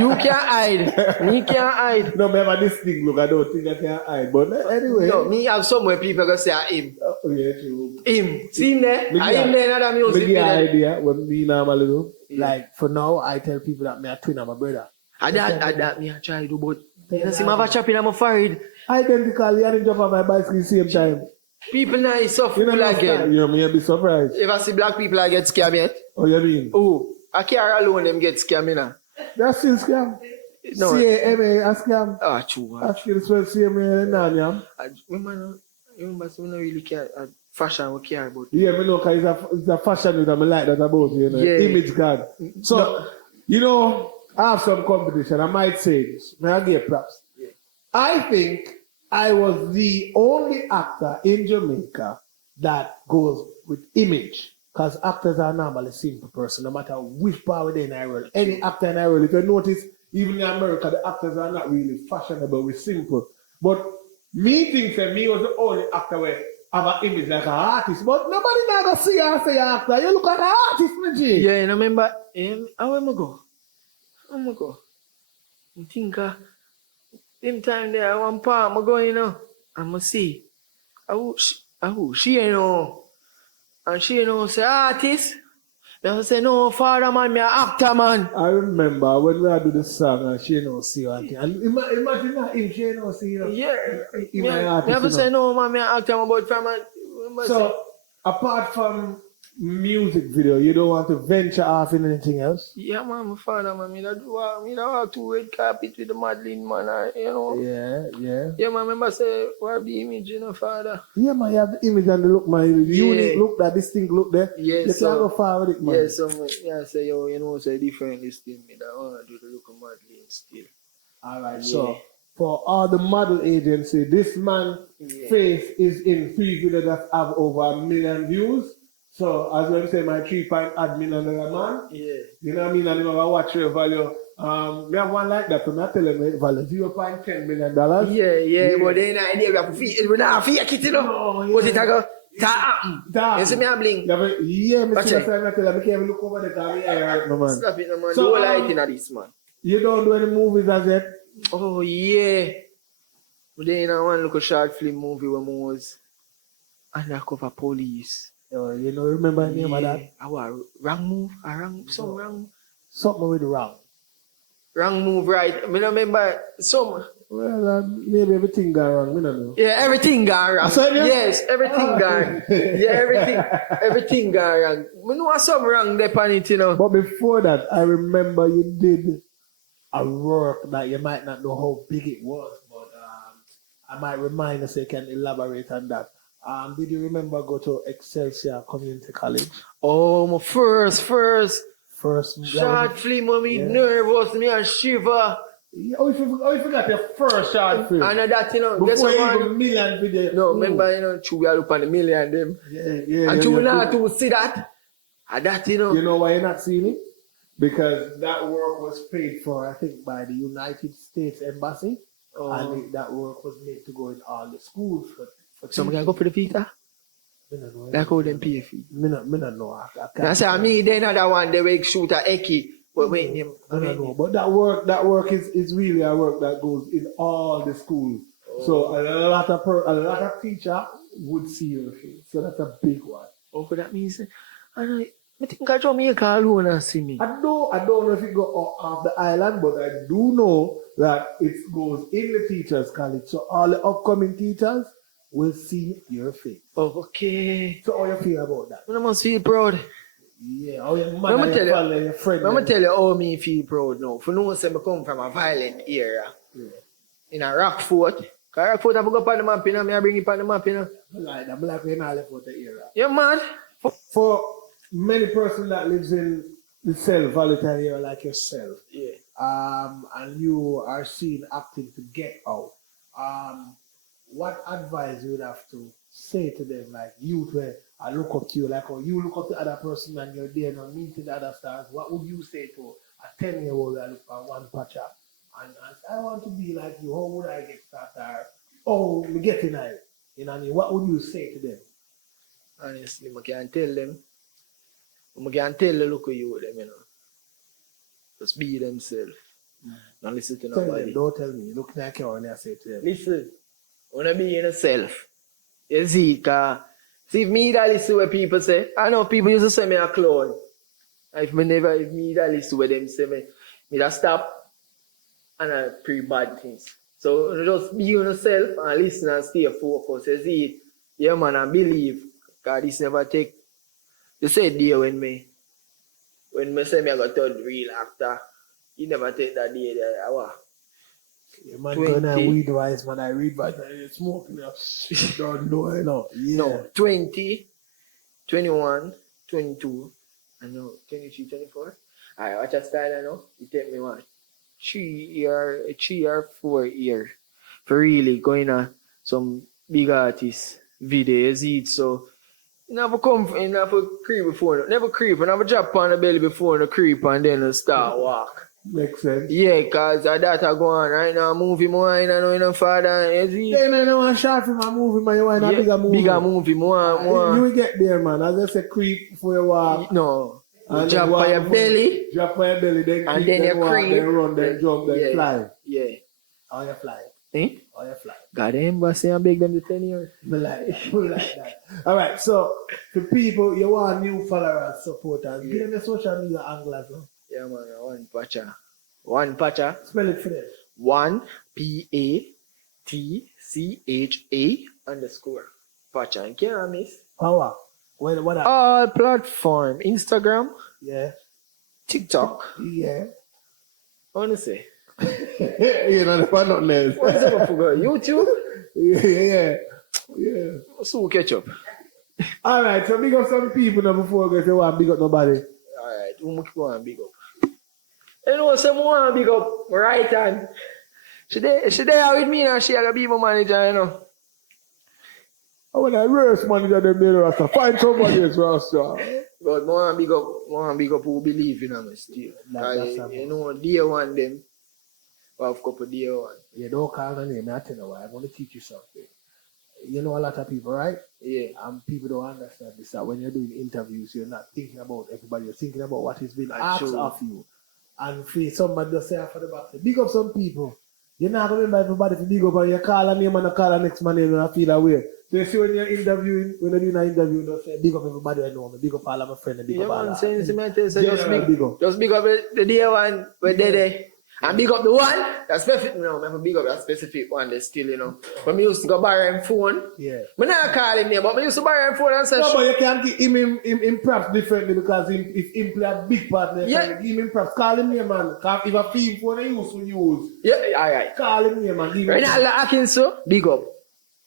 You can't hide. Me can't hide. No, me have a distinct look, I don't think I can hide, but anyway. No, me have somewhere people gonna say him. Oh, yeah, true. Him. See him there? Me I him there in other music Me give you an video. idea what me normally do. Yeah. Like for now, I tell people that me a twin of my brother. I that me I try to do, but you know, see me have a chop in my forehead. Identically, I didn't jump on my bicycle same time. People now is so You know, full again. you know, me be surprised. If I see black people, I get scammed yet. Oh, you mean? Oh, I can't alone them get scammed, you know. That's still scam. No. CAMA, a scam. Ah, true. I still spell CAMA and Nanyam. Remember, so we don't really care. Fashion, we care about. Yeah, me know, because it's a fashion that I like that about, you know. Yeah. Image card. So, you know, I have some competition. I might say this. May I give props? Yeah. I think I was the only actor in Jamaica that goes with image. Because actors are normally simple person, no matter which part they're in the world. Any actor in the world, if you notice, even in America, the actors are not really fashionable, we're simple. But me think that me was the only actor where have an image like an artist. But nobody now go see you and say an actor. You look like an artist, my G. Yeah, you remember, how am I go? I think Same time there, one part, I'm going, I'ma see. She you know. And she you know say artist. They say no, father man, me a actor man. I remember when we had do the song and she don't see one thing. And imagine that if she don't see, you know. Yeah. In Me my artist, never you say know. no man, me a actor man, but from a So, apart from music video, you don't want to venture off in anything else? yeah man, my father man, me da walk to red carpet with the Madeline man, you know. Yeah. Yeah man, remember say what the image, you know, father. Yeah, man, you have the image and the look, man. The Yeah. unique look, that distinct look there. Yeah, You so- can't go far with it, man. Yeah, so yeah, say yo, you know, say different this thing, me that wanna do the look of Madeline still. Alright, Yeah. so for all the model agency, this man Yeah. face is in three videos that have over 1 million views. So as well say my 3.8 million man. Yeah. You know what I mean? And you know, I watch your value. We have one like that, so I'm telling you value $0.10 million. Yeah, but then we have to feel, we not fake it, you know. No, yeah. But it a go, that. You see me a bling. Yeah, me Watch see it. that I tell you, I can't even look over the camera here, no man. Stop it, no man. So, No light in this, man. You don't do any movies as yet? Oh, yeah. But then I want to look a short film movie where I was undercover police. You know, remember the name of that? Our wrong move, some wrong. Something with wrong. Wrong move, right? I remember some. Well, maybe everything got wrong, I don't know. Yeah, everything got wrong. I said yes? Yes, everything got. Yeah, everything got wrong. I know some wrong there on it, you know. But before that, I remember you did a work that you might not know how big it was, but I might remind you so you can elaborate on that. Did you remember go to Excelsior Community College? Oh, my first Short short film when me nervous, me and shiver. Oh, you forgot your first short film? And that, you know, guess Before you what? even million video. No, remember, you know, we are look on the million them. Yeah. And you not to see that. And that, you know. You know why you're not seeing it? Because that work was paid for, I think, by the United States Embassy. And that work was made to go in all the schools. For So we can go for the visa? Like how them pay fee. Me not know. I That's why me, then another one, they will shoot a Eki. But wait, I don't know. But that work is really a work that goes in all the schools. So a lot of teacher would see your face. So that's a big one. Oh, that means, I think I Jamaica alone and see me. I don't know if it go off the island, but I do know that it goes in the teachers' college. So all the upcoming teachers will see your face. Oh, okay. So how you feel about that? I must feel proud. Yeah, how your mother, your father, your friend. I'm going to tell you how me feel proud now. For no say I come from a violent area. Yeah. In a Rockfort. Because Rockfort I go up on the map, you know, I bring it on the map, you know. Like that black and all left out the area. Yeah, man. For many persons that lives in the self-volatile area like yourself, Yeah. and you are seen acting to get out, what advice you would have to say to them, like youth where I look up to you, like how you look up to the other person and you're there and meeting the other stars, what would you say to a 10-year-old that look at one Patcha and I want to be like you, how would I get started? Oh, me getting it. You know what I mean? What would you say to them? Honestly, I can't tell them. I can't tell the look at you with them, you know. Just be themselves. Don't listen to Tell nobody. them, don't tell me. Look like you and I say to them. Listen, wanna be yourself. You see, cause see if me that listen what people say, I know people used to say me a clown. If me that listen what them say me that stop and I pretty bad things. So just be yourself and listen and stay focused. You see, yeah man, and believe. Cause this never take. You say day when me say me I got third real actor, you never take that day there. Yeah, man, 20. when I weed wise, man, I read but I smoke. You know. Don't know, you know. Yeah. No, 20, 21, 22, I know, 23, 24. I watch a style, I know. It take me one 3 or 4 years for really going on some big artist videos. So, you never creep before, never creep, and never drop on the belly before the creep and then start walk. Makes sense. Yeah, cause that I go on right now, movie more, I know, you know, father, is it? Yeah, man, I want short film a movie, man. You want a bigger movie. Bigger movie, more. You will get there, man. As I say, creep before you walk. No. And Drop on your belly. Drop on your belly, then And creep, then you walk, creep. then run, then jump, then fly. Yeah. How you fly? Eh? How you fly? God, the embassy and beg them to 10 years. We like that. All right, so for people, you want new followers, supporters, give them the social media angle as well. Yeah, man, one Patcha. One Patcha. Spell it for them. 1 PATCHA_ Patcha. You can't miss. Power. What up? All platform. Instagram, Yeah. TikTok. Yeah. Honestly. You know, the fun not there. What is up for YouTube? Yeah. So catch up. All right, so big up some people now before we go say, well, big up nobody. Alright, who much go and big up? You know, someone big up right hand. She there with me now, she gonna be my manager, you know. I want to reverse manager them there, Rasta. Find somebody else, Rasta. But more big up who believe in me still. You know, day one them. We have couple day one. You don't call the name, I tell you why. I'm going to teach you something. You know a lot of people, right? Yeah. And people don't understand this, that when you're doing interviews, you're not thinking about everybody, you're thinking about what is being asked of you. And for somebody just say for the back, big up some people. You're not going to remember everybody to big up and you call a name and you call a next man name and I feel away. So you see when you're interviewing, when you're doing an interview, you say big up everybody I know me, big up all of my friends, big up all of them. Just big up the day one where they there. And big up the one that's specific, you know, I big up that specific one that's still, you know. When we used to go borrow him phone, yeah. I not call him name, but I used to borrow him phone and say, no, but you can't give him props differently because if him play a big part there, yeah. Give him props, call him name, man. If a theme phone he used to use, yeah, alright. call him name, man. Right now, Atkinson, big up.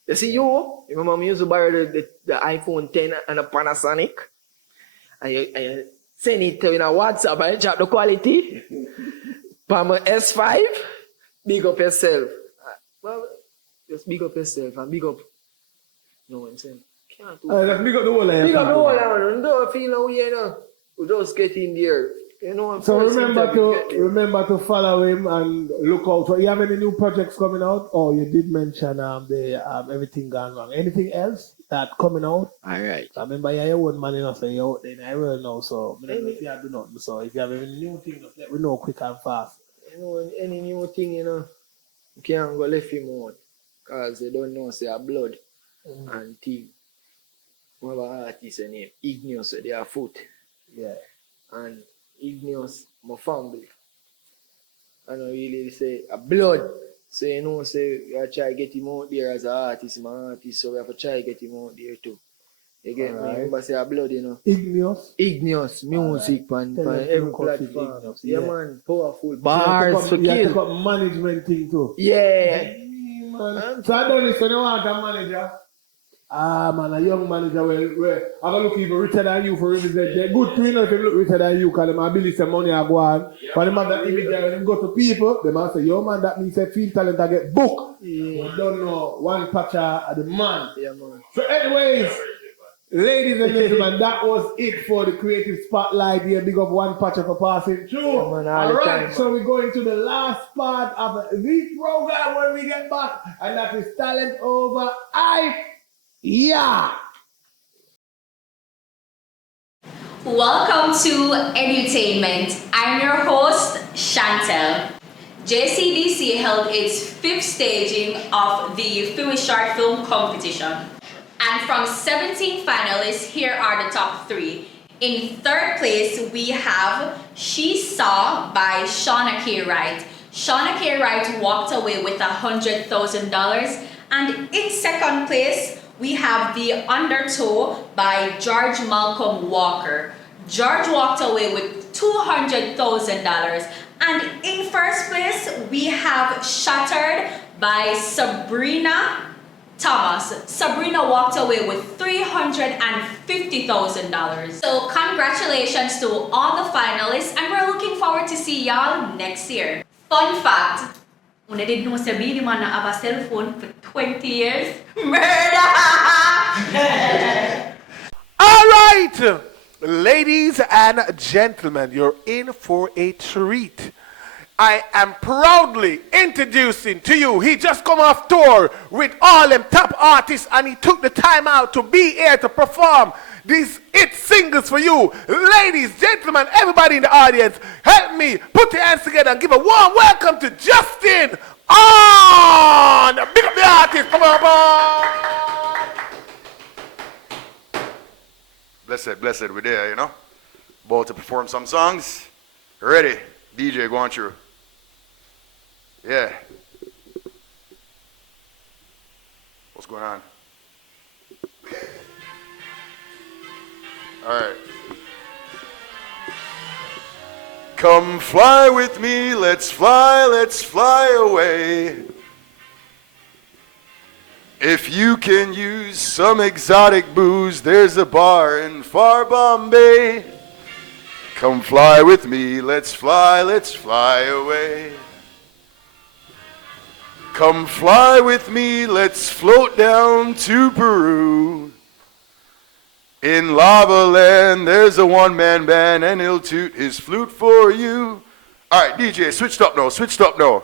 You see, you remember me used to borrow the iPhone 10 and a Panasonic, and you send it to in a WhatsApp and you check the quality. For my S5, big up yourself. Well, just big up yourself and big up. No one saying. Can't do Big up the whole line. big up the whole line. Don't feel no way, you know. We just get in there. You know. So remember to follow him and look out. So you have any new projects coming out? Oh, you did mention the everything gone wrong. Anything else that coming out? Alright. I remember you're your own man, you know, so you're out there. I really know. So I don't know if you have to know. So if you have any new thing, just let me know quick and fast. You know, any new thing, you know, you can't go left him out. Because they don't know, say, a blood and thing. One of our artists name, Igneous, they are foot. Yeah. And Igneous, my family. I don't really say, a blood. So, you know, say, we have to try to get him out there as an artist, my artist, so we have to try to get him out there too. You get me? Remember, say, a blood, you know. Igneous music, man, on every platform. Yeah, man, powerful. Bars for kids. You have to got management thing too. Yeah. Man. So I don't listen, you want a manager. Man, a young manager where I don't look even richer than you for represent. They're good to you know if you look richer than you because they might believe some money I go on. But the man that even when them go to people, they might say, yo man, that means they feel talent I get booked. Yeah. You don't know one Patcha at the man. Yeah, man. So anyways, ladies and gentlemen, that was it for the Creative Spotlight here. Big up one Patcha for passing through. Yeah, man, all right, so we're going to the last part of this program when we get back, and that is Talent Over Hype. Yeah. Welcome to Edutainment. I'm your host, Chantel. JCDC held its 5th staging of the Philly Short Film Competition. And from 17 finalists, here are the top 3. In 3rd place, we have She Saw by Shauna K. Wright. Shauna K. Wright walked away with $100,000. And in 2nd place, we have The Undertow by George Malcolm Walker. George walked away with $200,000. And in 1st place, we have Shattered by Sabrina Thomas. Sabrina walked away with $350,000. So congratulations to all the finalists, and we're looking forward to see y'all next year. Fun fact, I didn't know Sabine man have a cell phone for 20 years. Murder! All right, ladies and gentlemen, you're in for a treat. I am proudly introducing to you, he just come off tour with all them top artists and he took the time out to be here to perform these hit singles for you. Ladies, gentlemen, everybody in the audience, help me put your hands together and give a warm welcome to Justin on! Big up the artist, come on, boy! Blessed, we're there, you know? About to perform some songs. Ready? DJ, go on through. Yeah. What's going on? All right. Come fly with me, let's fly away. If you can use some exotic booze, there's a bar in far Bombay. Come fly with me, let's fly away. Come fly with me, let's float down to Peru. In Lava Land, there's a one-man band, and he'll toot his flute for you. All right, DJ, switched up now.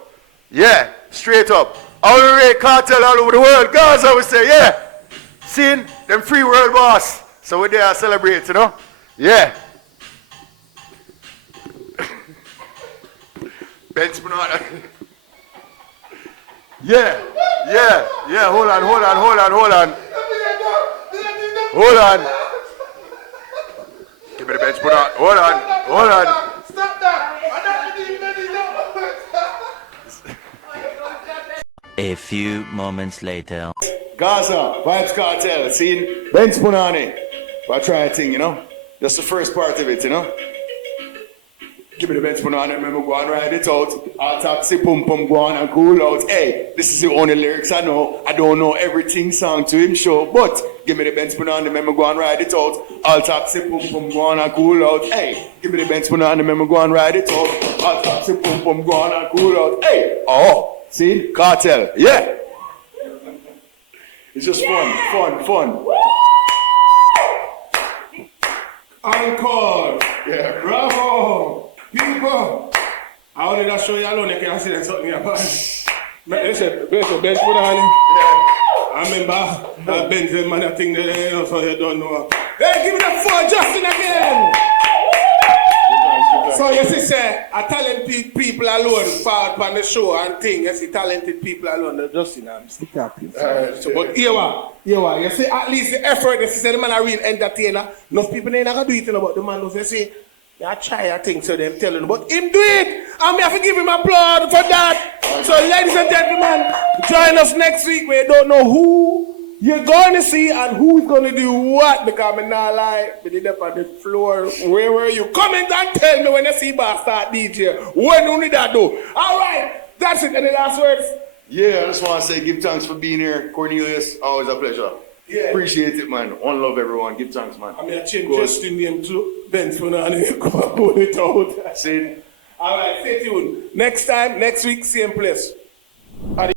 Yeah, straight up. All the rate cartel all over the world. Guys, I would say, yeah. Seeing them free world boss. So we're there to celebrate, you know? Yeah. Bench Bernard. Yeah. Hold on. Give me the bench Bernard. Hold on. Stop that. A few moments later. Gaza, Vibes Cartel, seen Bench Punani. But I try a thing, you know? That's the first part of it, you know? Give me the bench Punani, remember go and ride it out. I'll taxi pum pum go on and cool out. Hey, this is the only lyrics I know. I don't know everything song to him show, but give me the bench Punani, remember go and ride it out. I'll taxi pum pum go on and cool out. Hey, give me the bench Punani, remember go and ride it out. I'll taxi pum pum go on and cool out. Hey, oh. See? Cartel. Yeah. It's just fun. Encore. Yeah. Bravo. People. I only just show you alone, you can see them something here. Listen, Bench Punani. Yeah. I remember Ben's man, I think that, you know, so you don't know. Hey, give me the phone, Justin, again. So you see, say, a talented people alone forward on the show and thing. You see, talented people alone, they're just in stick up. So, but here, you see, at least the effort, you see, the man a real entertainer. Enough people ain't gonna do it, you know, but the man does say, I try a thing, so them telling him, but him do it, and me have to give him applaud for that. So, ladies and gentlemen, join us next week. We don't know who you're going to see and who's going to do what, because I'm not lie. We did up on the floor. Where were you? Comment and tell me when you see Bar start DJ. When you need that do? All right, that's it. Any last words? Yeah, I just want to say give thanks for being here. Cornelius, always a pleasure. Yeah. Appreciate it, man. One love, everyone. Give thanks, man. I mean, I changed Justin name to Ben's for now and come and put it out. See? All right, stay tuned. Next time, next week, same place.